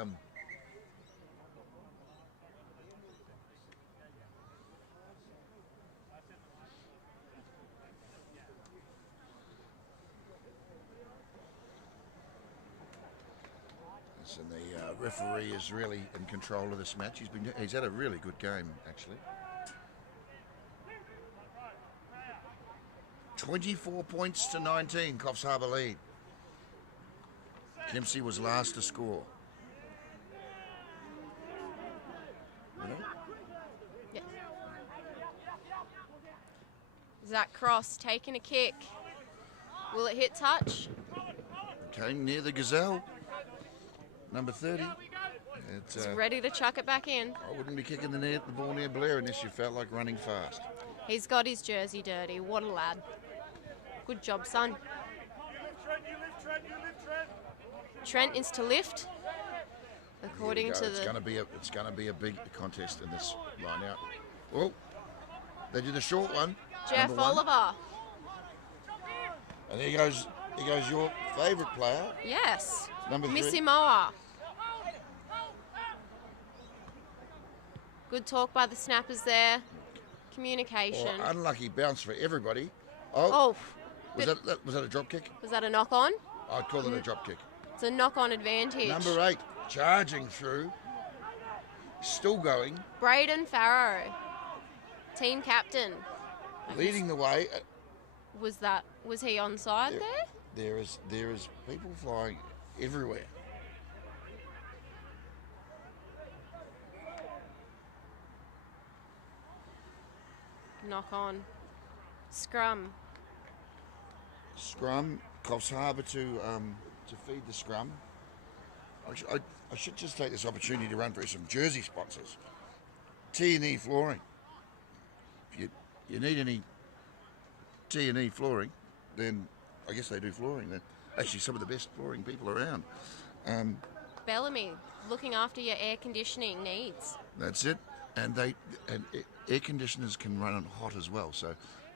And the referee is really in control of this match. He's had a really good game, actually. 24 points to 19, Coffs Harbour lead. Kempsey was last to score. Yeah. Zach Cross taking a kick. Will it hit touch? Came near the Gazelle. Number 30. It's ready to chuck it back in. I wouldn't be kicking the ball near Blair unless you felt like running fast. He's got his jersey dirty. What a lad. Good job, son. Trent is to lift. According to it's going to be a big contest in this line out. Oh, they did the short one. Jeff Oliver. And there goes your favourite player. Yes. Number 3. Missy Moa. Good talk by the snappers there. Communication. Oh, unlucky bounce for everybody. Oh. Was that a drop kick? Was that a knock on? I'd call it a drop kick. It's a knock on advantage. Number 8, charging through. Still going. Braden Farrow, team captain. Leading the way. Was he onside there? There is people flying everywhere. Knock on. Scrum. Scrum. Coffs Harbour to feed the scrum. I should just take this opportunity to run through some jersey sponsors. T&E Flooring. If you need any T&E flooring, then I guess they do flooring. They're actually some of the best flooring people around. Bellamy, looking after your air conditioning needs. That's it. And air conditioners can run on hot as well. So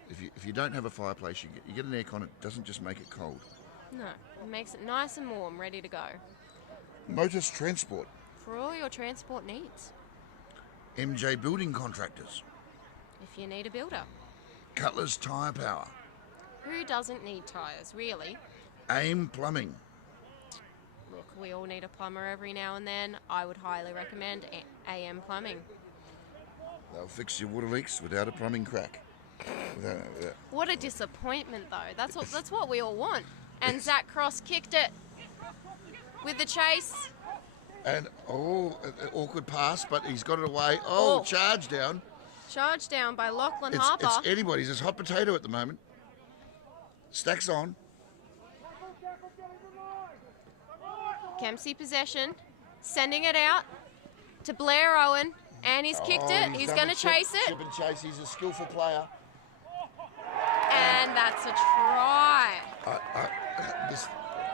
if you don't have a fireplace, you get an aircon. It doesn't just make it cold. No, it makes it nice and warm, ready to go. Motus Transport. For all your transport needs. MJ Building Contractors. If you need a builder. Cutler's Tyre Power. Who doesn't need tyres, really? AIM Plumbing. Look, we all need a plumber every now and then. I would highly recommend AM Plumbing. They'll fix your water leaks without a plumbing crack. What a disappointment, though. That's what we all want. And Zach Cross kicked it with the chase. And, an awkward pass, but he's got it away. Oh, charge down. Charge down by Lachlan Harper. It's anybody's. It's hot potato at the moment. Stacks on. Kempsey possession. Sending it out to Blair Owen. And he's kicked it. He's going to chase it. Chip and chase. He's a skillful player. And that's a try.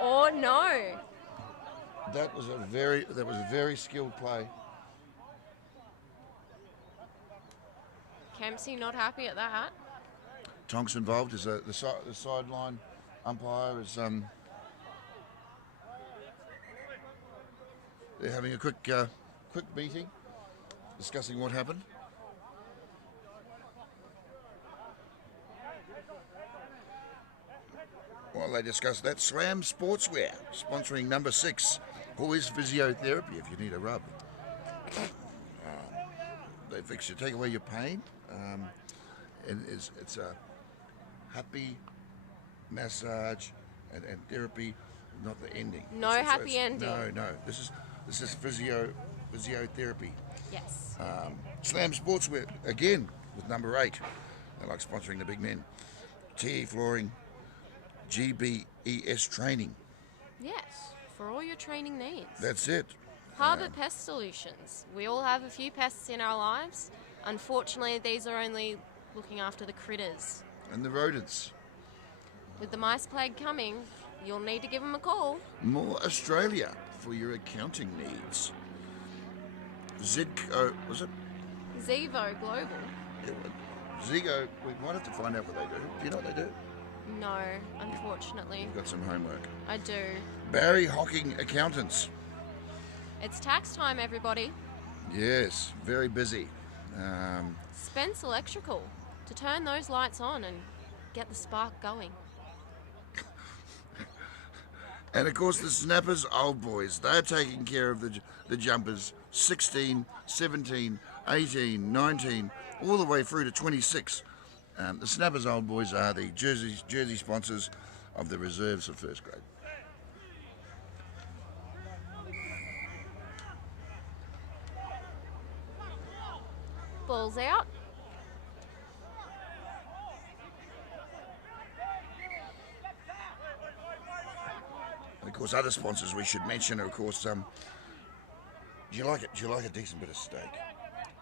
Oh, no. That was a very skilled play. Kempsey not happy at that. Tonks involved is the sideline umpire is they're having a quick meeting discussing what happened. While they discuss that, Slam Sportswear sponsoring number 6, who is physiotherapy if you need a rub. They fix you, take away your pain, and it's a happy massage and therapy, not the ending. No happy ending. No. This is physiotherapy. Yes. Slam Sportswear again with number 8. They like sponsoring the big men. TE Flooring, GBES Training. Yes, for all your training needs. That's it. Harbour Pest Solutions. We all have a few pests in our lives. Unfortunately, these are only looking after the critters. And the rodents. With the mice plague coming, you'll need to give them a call. More Australia for your accounting needs. Zidco, was it? Zevo Global. Zigo, we might have to find out what they do. Do you know what they do? No, unfortunately. You've got some homework. I do. Barry Hocking Accountants. It's tax time, everybody. Yes, very busy. Spence Electrical to turn those lights on and get the spark going. And of course the Snappers old boys, they're taking care of the jumpers 16, 17, 18, 19, all the way through to 26. The Snappers old boys are the jersey sponsors of the reserves of first grade. Ball's out. And of course, other sponsors we should mention are, of course, do you like it? Do you like a decent bit of steak?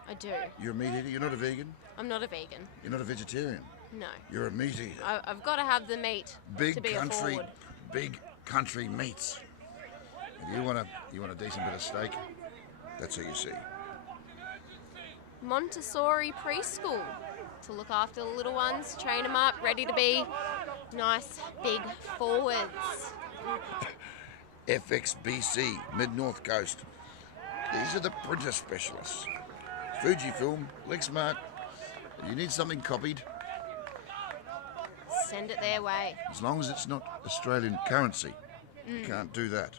I do. You're a meat eater? You're not a vegan? I'm not a vegan. You're not a vegetarian? No. You're a meat eater. I've got to have the meat to be a forward. Big country meats. If you want a decent bit of steak, that's who you see. Montessori preschool to look after the little ones, train them up, ready to be nice big forwards. FXBC, Mid-North Coast. These are the printer specialists. Fujifilm, Lexmark. If you need something copied, Send it their way. as long as it's not Australian currency, you can't do that.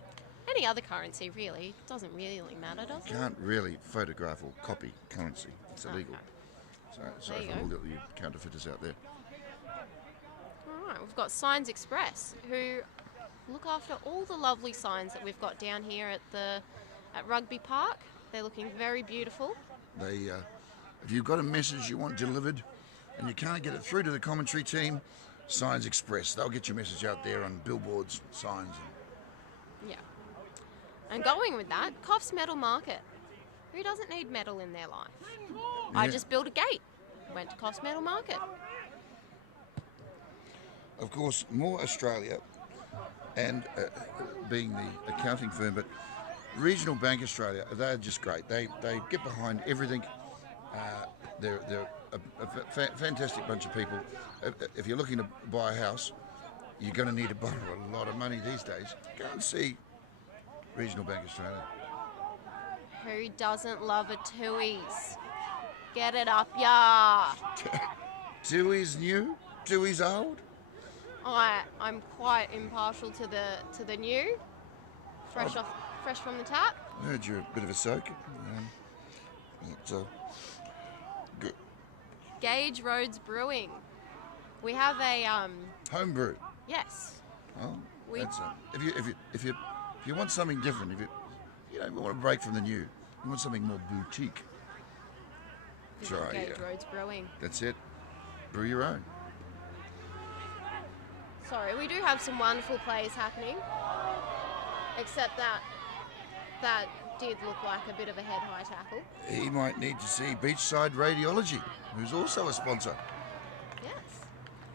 Any other currency, really. Doesn't really matter, does it? Can't really photograph or copy currency. It's illegal. Okay. Sorry There for you all go. you counterfeiters out there. All right, we've got Signs Express, who look after all the lovely signs that we've got down here at Rugby Park. They're looking very beautiful. They, if you've got a message you want delivered and you can't get it through to the commentary team, Signs Express. They'll get your message out there on billboards, signs. Yeah. And going with that, Coffs Metal Market. Who doesn't need metal in their life? I Yeah. just built a gate. Went to Coffs Metal Market. Of course, More Australia, and being the accounting firm, but Regional Bank Australia, they're just great. They get behind everything. They're a fantastic bunch of people. If you're looking to buy a house, you're going to need to borrow a lot of money these days. Go and see Regional Bank Australia. Who doesn't love a Tooheys? Get it up, yeah. Tooheys new, Tooheys old. I'm quite impartial to the new, fresh from the tap. I heard you're a bit of a soak. Good. Gage Roads Brewing. We have a Homebrew. yes. Oh, We- that's if you want something different, if you don't want to break from the new, you want something more boutique. Visit Try, Gage Roads Brewing. That's it. Brew your own. Sorry, we do have some wonderful plays happening. Except that did look like a bit of a head-high tackle. He might need to see Beachside Radiology, who's also a sponsor. Yes.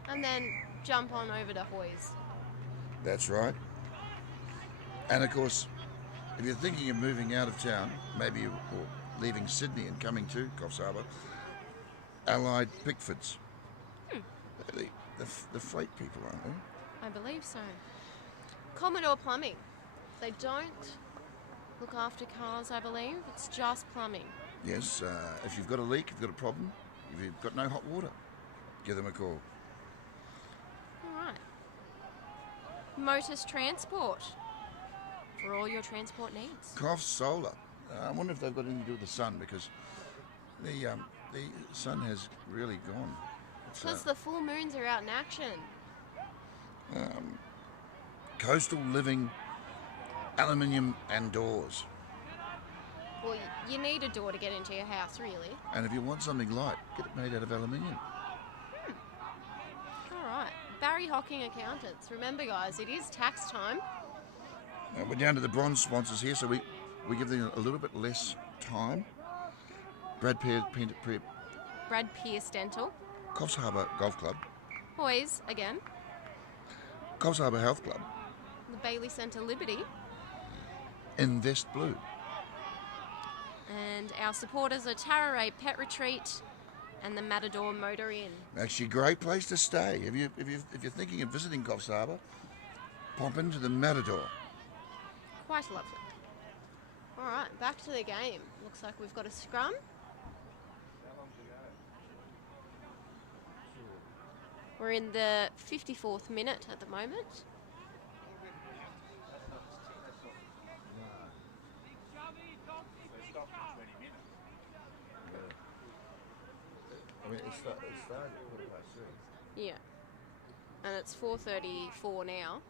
And then jump on over to Hoy's. That's right. And of course, if you're thinking of moving out of town, maybe or leaving Sydney and coming to Coffs Harbour, Allied Pickfords. They're the freight people, aren't they? I believe so. Commodore Plumbing. They don't look after cars, I believe. It's just plumbing. Yes, if you've got a leak, if you've got a problem, if you've got no hot water, give them a call. All right. Motus Transport. For all your transport needs. Coffs Solar. I wonder if they've got anything to do with the sun, because the sun has really gone. It's, Because the full moons are out in action. coastal living, aluminium and doors. Well, you need a door to get into your house, really. And if you want something light, get it made out of aluminium. All right. Barry Hocking Accountants. Remember, guys, it is tax time. We're down to the bronze sponsors here, so we give them a little bit less time. Brad Pierce Dental. Coffs Harbour Golf Club, Hoy's, again. Coffs Harbour Health Club, The Bailey Centre Liberty. Invest Blue. And our supporters are Tararay Pet Retreat and the Matador Motor Inn. Actually, great place to stay. If you're thinking of visiting Coffs Harbour, pop into the Matador. Quite lovely. All right, back to the game. Looks like we've got a scrum. We're in the 54th minute at the moment. I mean, it started at 3:15. Yeah. And it's 4:34 now.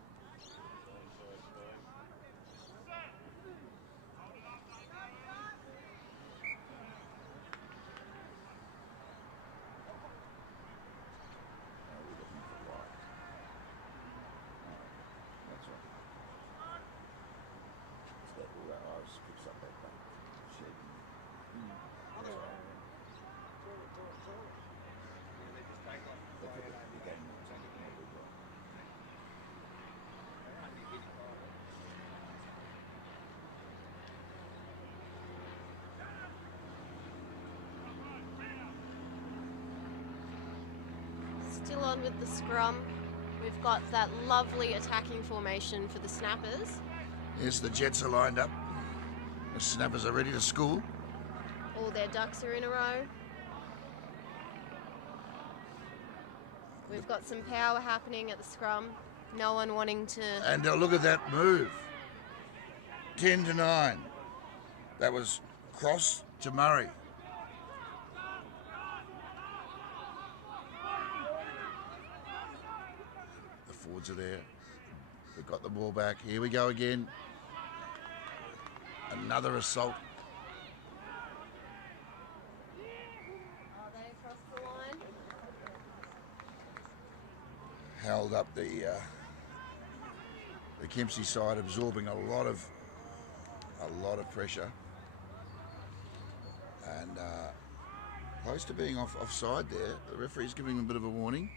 Still on with the scrum. We've got that lovely attacking formation for the snappers. Yes, the Jets are lined up. The snappers are ready to school. All their ducks are in a row. We've got some power happening at the scrum. No one wanting to... And look at that move. 10-9. That was Cross to Murray. The forwards are there. They've got the ball back. Here we go again. Another assault. Are they across the line? Held up the Kempsey side, absorbing a lot of pressure, and close to being offside there. The referee's giving them a bit of a warning.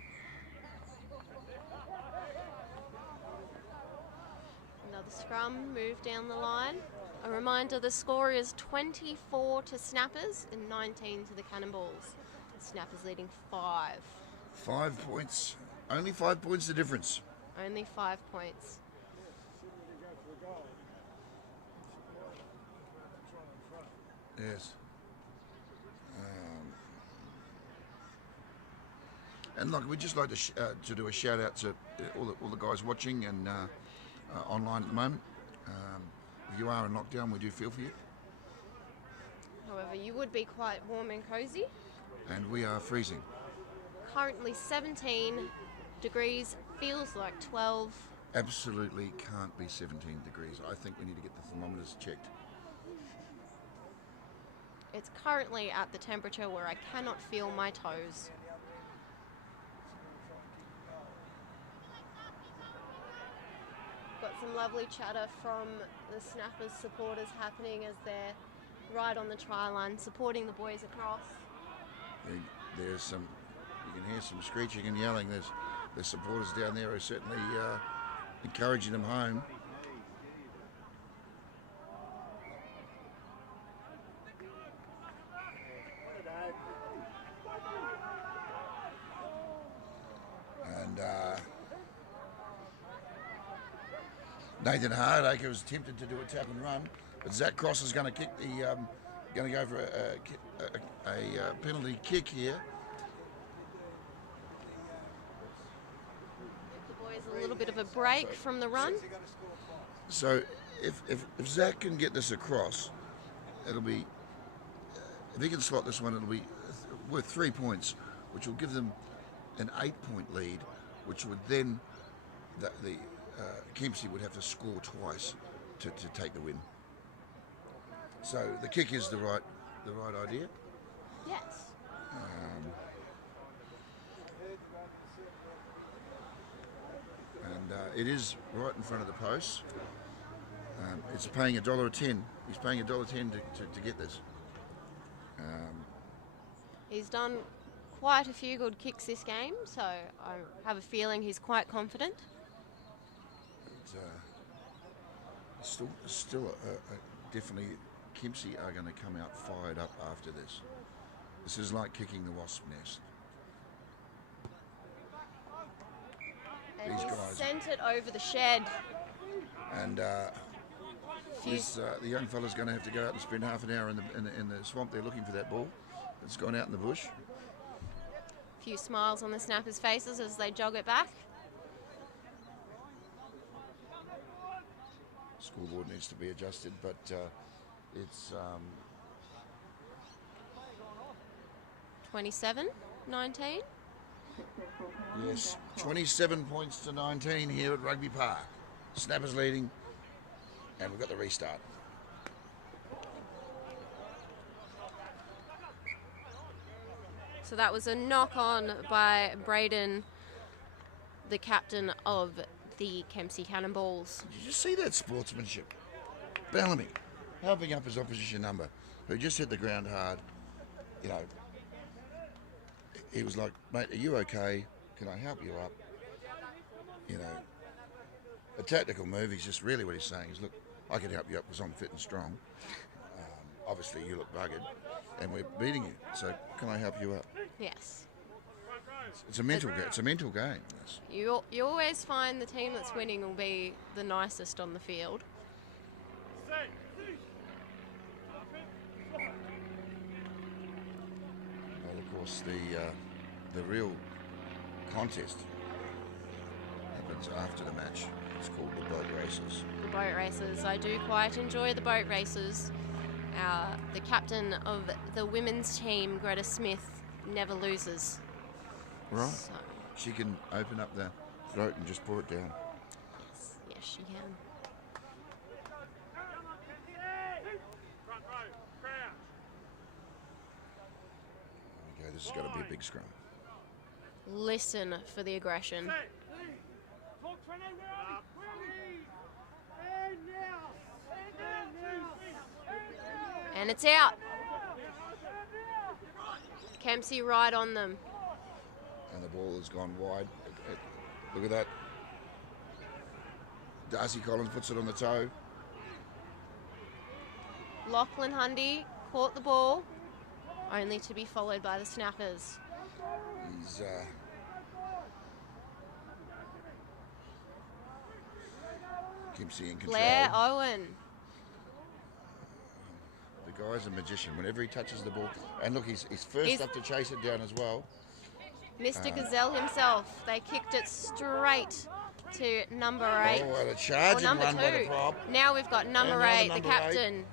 Another scrum move down the line. A reminder, the score is 24 to Snappers and 19 to the Cannonballs. Snappers leading 5. 5 points. Only 5 points the difference. Only 5 points. Yes. And look, we'd just like to do a shout out to all the guys watching and online at the moment. If you are in lockdown, we do feel for you. However, you would be quite warm and cosy. And we are freezing. Currently 17 degrees, feels like 12. Absolutely can't be 17 degrees. I think we need to get the thermometers checked. It's currently at the temperature where I cannot feel my toes. Got some lovely chatter from the Snappers supporters happening as they're right on the try line, supporting the boys across. There's some, you can hear some screeching and yelling. There's supporters down there who are certainly encouraging them home. And Nathan Hardacre was tempted to do a tap and run, but Zach Cross is going to kick the, going to go for a penalty kick here. Give the boys a little bit of a break from the run. So if Zach can get this across, it'll be, if he can slot this one, it'll be worth 3 points, which will give them an 8-point lead, which would then, the Kempsey would have to score twice to take the win. So the kick is the right idea. Yes. And it is right in front of the post. It's paying $1.10. He's paying $1.10 to get this. He's done quite a few good kicks this game, so I have a feeling he's quite confident. Still, definitely, Kempsey are going to come out fired up after this. This is like kicking the wasp nest. And These he guys sent it over the shed. And the young fella's going to have to go out and spend half an hour in the swamp there looking for that ball that's gone out in the bush. A few smiles on the Snappers' faces as they jog it back. Scoreboard needs to be adjusted, but it's 27-19. Yes, 27 points to 19 here at Rugby Park. Snappers leading, and we've got the restart. So that was a knock on by Braden, the captain of the Kempsey Cannonballs. Did you see that sportsmanship? Bellamy helping up his opposition number, who just hit the ground hard. You know, he was like, mate, are you okay? Can I help you up? You know, a tactical move. He's just really what he's saying is, look, I can help you up because I'm fit and strong. Obviously, you look buggered, and we're beating you. So, can I help you up? Yes. It's a mental game. It's a mental game. You always find the team that's winning will be the nicest on the field. And of course, the real contest happens after the match. It's called the boat races. The boat races. I do quite enjoy the boat races. The captain of the women's team, Greta Smith, never loses. Right. So, She can open up the throat and just pour it down. yes, she can. Okay, this has got to be a big scrum. Listen for the aggression. And it's out. Kempsey right on them. And the ball has gone wide. Look at that. Darcy Collins puts it on the toe. Lachlan Hundy caught the ball, only to be followed by the Snappers. He's Kempsey in control. Blair Owen. The guy's a magician. Whenever he touches the ball, and look, he's first up to chase it down as well. Mr. Gazelle himself. They kicked it straight to number 8. Oh, and a Or charging number run 2. by the prop. Now we've got number And now 8, the number captain.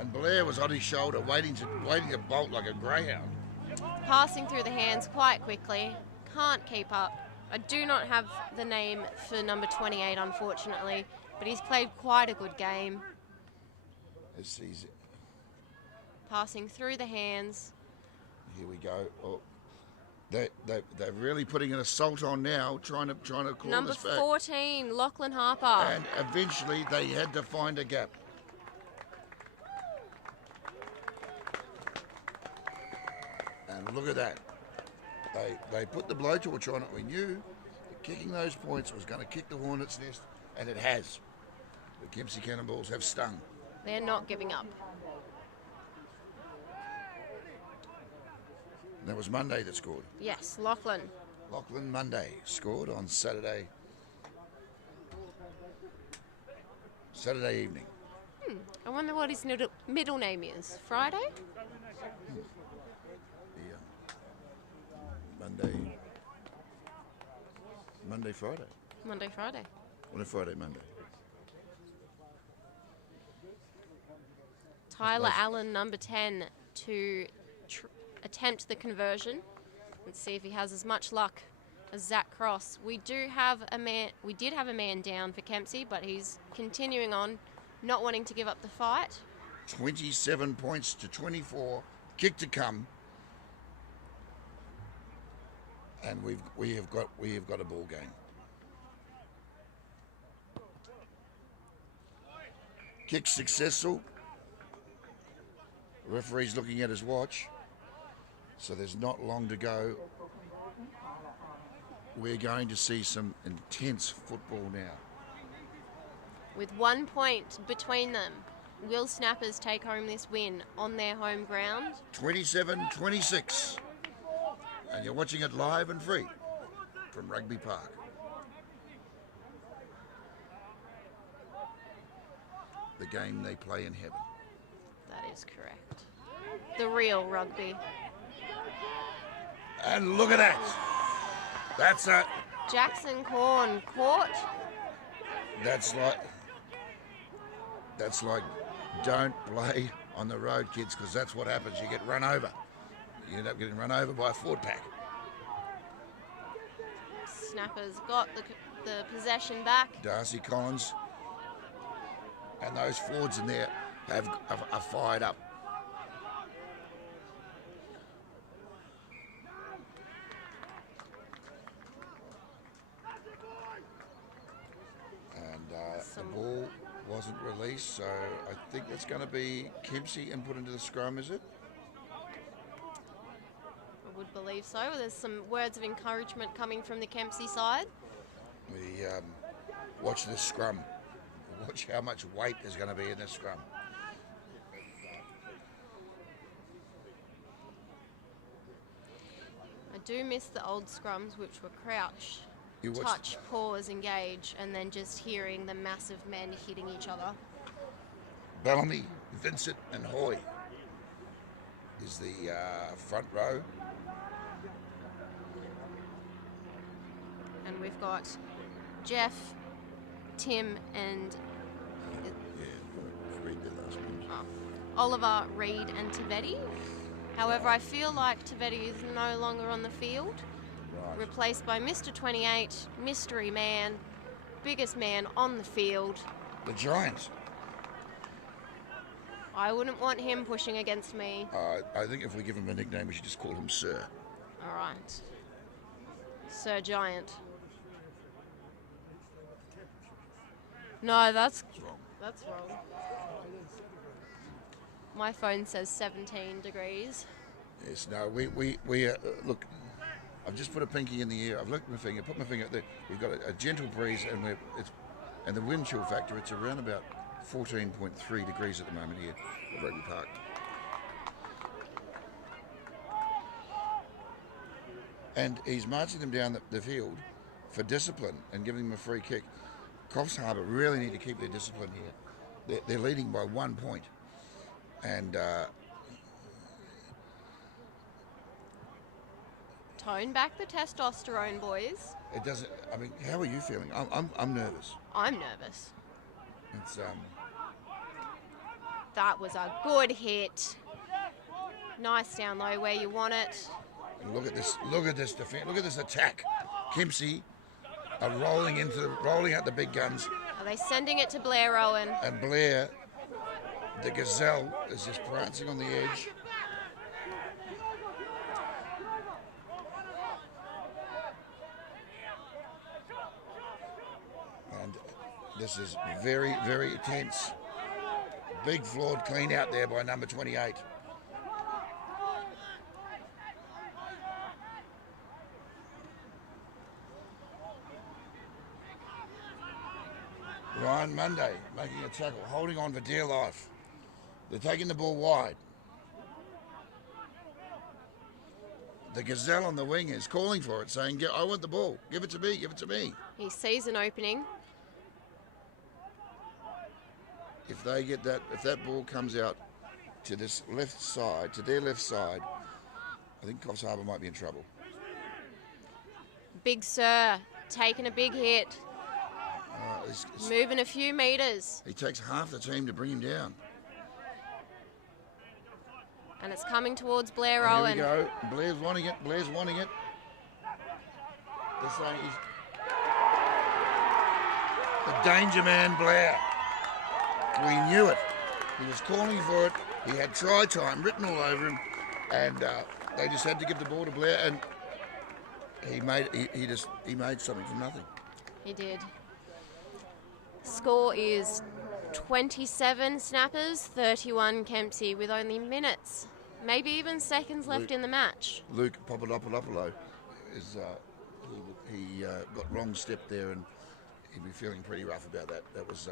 And Blair was on his shoulder, waiting to bolt like a greyhound. Passing through the hands quite quickly. Can't keep up. I do not have the name for number 28, unfortunately, but he's played quite a good game. He's Passing through the hands. Here we go. Oh, they're really putting an assault on now, trying to call Number this back. 14, Lachlan Harper. And eventually they had to find a gap. And look at that. They put the blowtorch on it. We knew that kicking those points was going to kick the hornet's nest, and it has. The Kempsey Cannonballs have stung. They're not giving up. That was Monday that scored. Yes, Lachlan. Lachlan Monday scored on Saturday evening. I wonder what his middle name is. Friday? Monday, Friday. Monday, Friday. What a Friday, Monday. Tyler Allen, number 10, to attempt the conversion. Let's see if he has as much luck as Zach Cross. We did have a man down for Kempsey, but he's continuing on, not wanting to give up the fight. 27 points to 24. Kick to come. And we have got a ball game. Kick successful. The referee's looking at his watch, so there's not long to go. We're going to see some intense football now. With 1 point between them, will Snappers take home this win on their home ground? 27-26. And you're watching it live and free from Rugby Park. The game they play in heaven. That is correct. The real rugby. And look at that. That's a... Jackson Corn caught. That's like, don't play on the road, kids, because that's what happens. You get run over. You end up getting run over by a forward pack. Snappers got the possession back. Darcy Collins and those forwards in there are fired up. And the ball wasn't released, so I think that's going to be Kempsey and put into the scrum, is it? I would believe so. There's some words of encouragement coming from the Kempsey side. We watch this scrum. Watch how much weight there's going to be in this scrum. I do miss the old scrums, which were crouch, touch, pause, engage, and then just hearing the massive men hitting each other. Bellamy, Vincent and Hoy is the front row. And we've got Jeff, Tim, and Read the last one. Oliver, Reed, and Tavetti. However, I feel like Tavetti is no longer on the field. Right. Replaced by Mr. 28, mystery man, biggest man on the field. The Giants. I wouldn't want him pushing against me. I think if we give him a nickname, we should just call him Sir. All right. Sir Giant. No, that's wrong. That's wrong. My phone says 17 degrees. Yes, no, we look, I've just put a pinky in the air. I've looked at my finger, put my finger up there. We've got a gentle breeze, and the wind chill factor, it's around about 14.3 degrees at the moment here at Rugby Park. And he's marching them down the field for discipline and giving them a free kick. Coffs Harbour really need to keep their discipline here. They're leading by 1 point. And Tone back the testosterone, boys. it doesn't. I mean, how are you feeling? I'm nervous. I'm nervous. It's That was a good hit. Nice down low where you want it. look at this. Look at this defense. Look at this attack. Kempsey are rolling out the big guns, Are they sending it to Blair Owen? and Blair, the gazelle, is just prancing on the edge. And this is very, very tense. Big flawed clean out there by number 28. Ryan Monday making a tackle, holding on for dear life. They're taking the ball wide. The gazelle on the wing is calling for it, saying, I want the ball. Give it to me, give it to me. He sees an opening. If they get that, if that ball comes out to this left side, to their left side, I think Coffs Harbour might be in trouble. Big Sir taking a big hit. Moving a few metres. He takes half the team to bring him down. And it's coming towards Blair Here Owen. we go. Blair's wanting it. Blair's wanting it. They're saying he's the danger man, Blair. We knew it. He was calling for it. He had try time written all over him, and they just had to give the ball to Blair, and he made something from nothing. He did. Score is 27 Snappers, 31 Kempsey, with only minutes, maybe even seconds left in the match. Luke Papadopoulos is he got wrong step there, and he'd be feeling pretty rough about that. That was,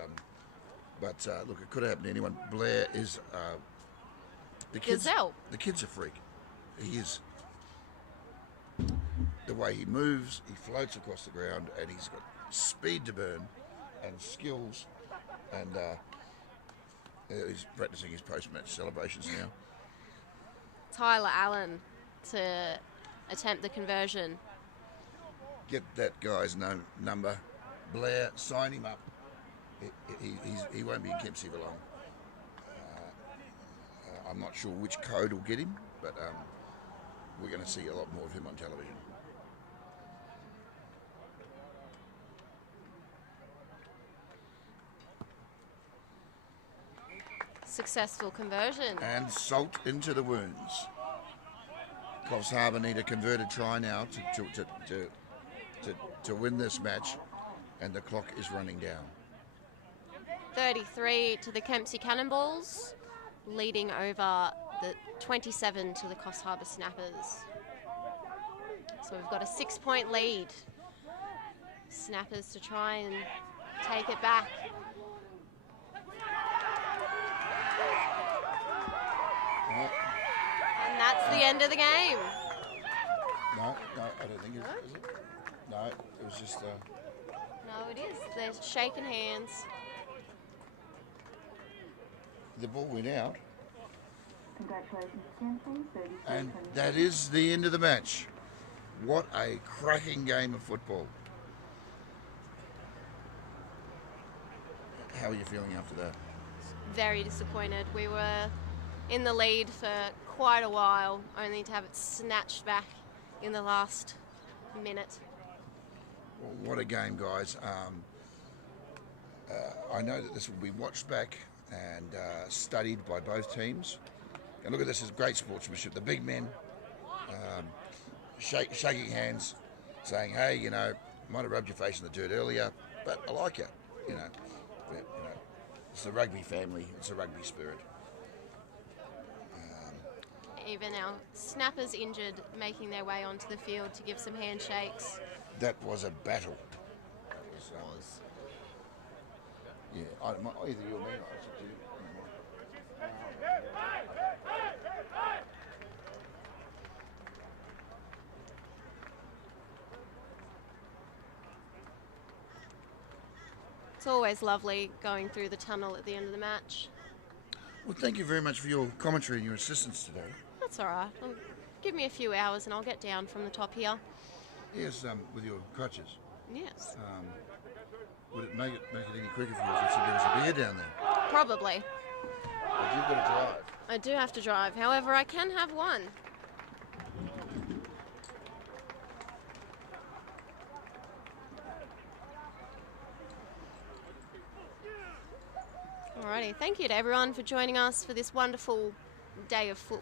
but look, it could have happened to anyone. Blair is the kids. Gazelle. The kid's a freak. He is. The way he moves, he floats across the ground, and he's got speed to burn and skills, and he's practicing his post-match celebrations now. Tyler Allen to attempt the conversion. Get that guy's number. Blair, sign him up. He won't be in Kempsey for long. I'm not sure which code will get him, but we're going to see a lot more of him on television. Successful conversion. And salt into the wounds. Coffs Harbour need a converted try now to win this match, and the clock is running down. 33 to the Kempsey Cannonballs, leading over the 27 to the Coffs Harbour Snappers. So we've got a 6-point lead. Snappers to try and take it back. And that's the end of the game. No, I don't think it is it? No, it was just... No, it is. They're shaking hands. the ball went out. Congratulations, Kempsey. And that is the end of the match. What a cracking game of football. How are you feeling after that? Very disappointed. We were in the lead for quite a while, only to have it snatched back in the last minute. Well, what a game, guys. I know that this will be watched back and studied by both teams. And look at this, it's great sportsmanship. The big men shaking hands, saying, hey, you know, might have rubbed your face in the dirt earlier, but I like you, you know. It's the rugby family, it's the rugby spirit. Even our snappers injured, making their way onto the field to give some handshakes. That was a battle. So, yeah, either you or me. It's always lovely going through the tunnel at the end of the match. Well, thank you very much for your commentary and your assistance today. That's all right. Give me a few hours and I'll get down from the top here. Yes, with your crutches. Yes. Would it make it any quicker for you if there was a beer down there? Probably. But you've got to drive. I do have to drive. However, I can have one. Alrighty, thank you to everyone for joining us for this wonderful day of football.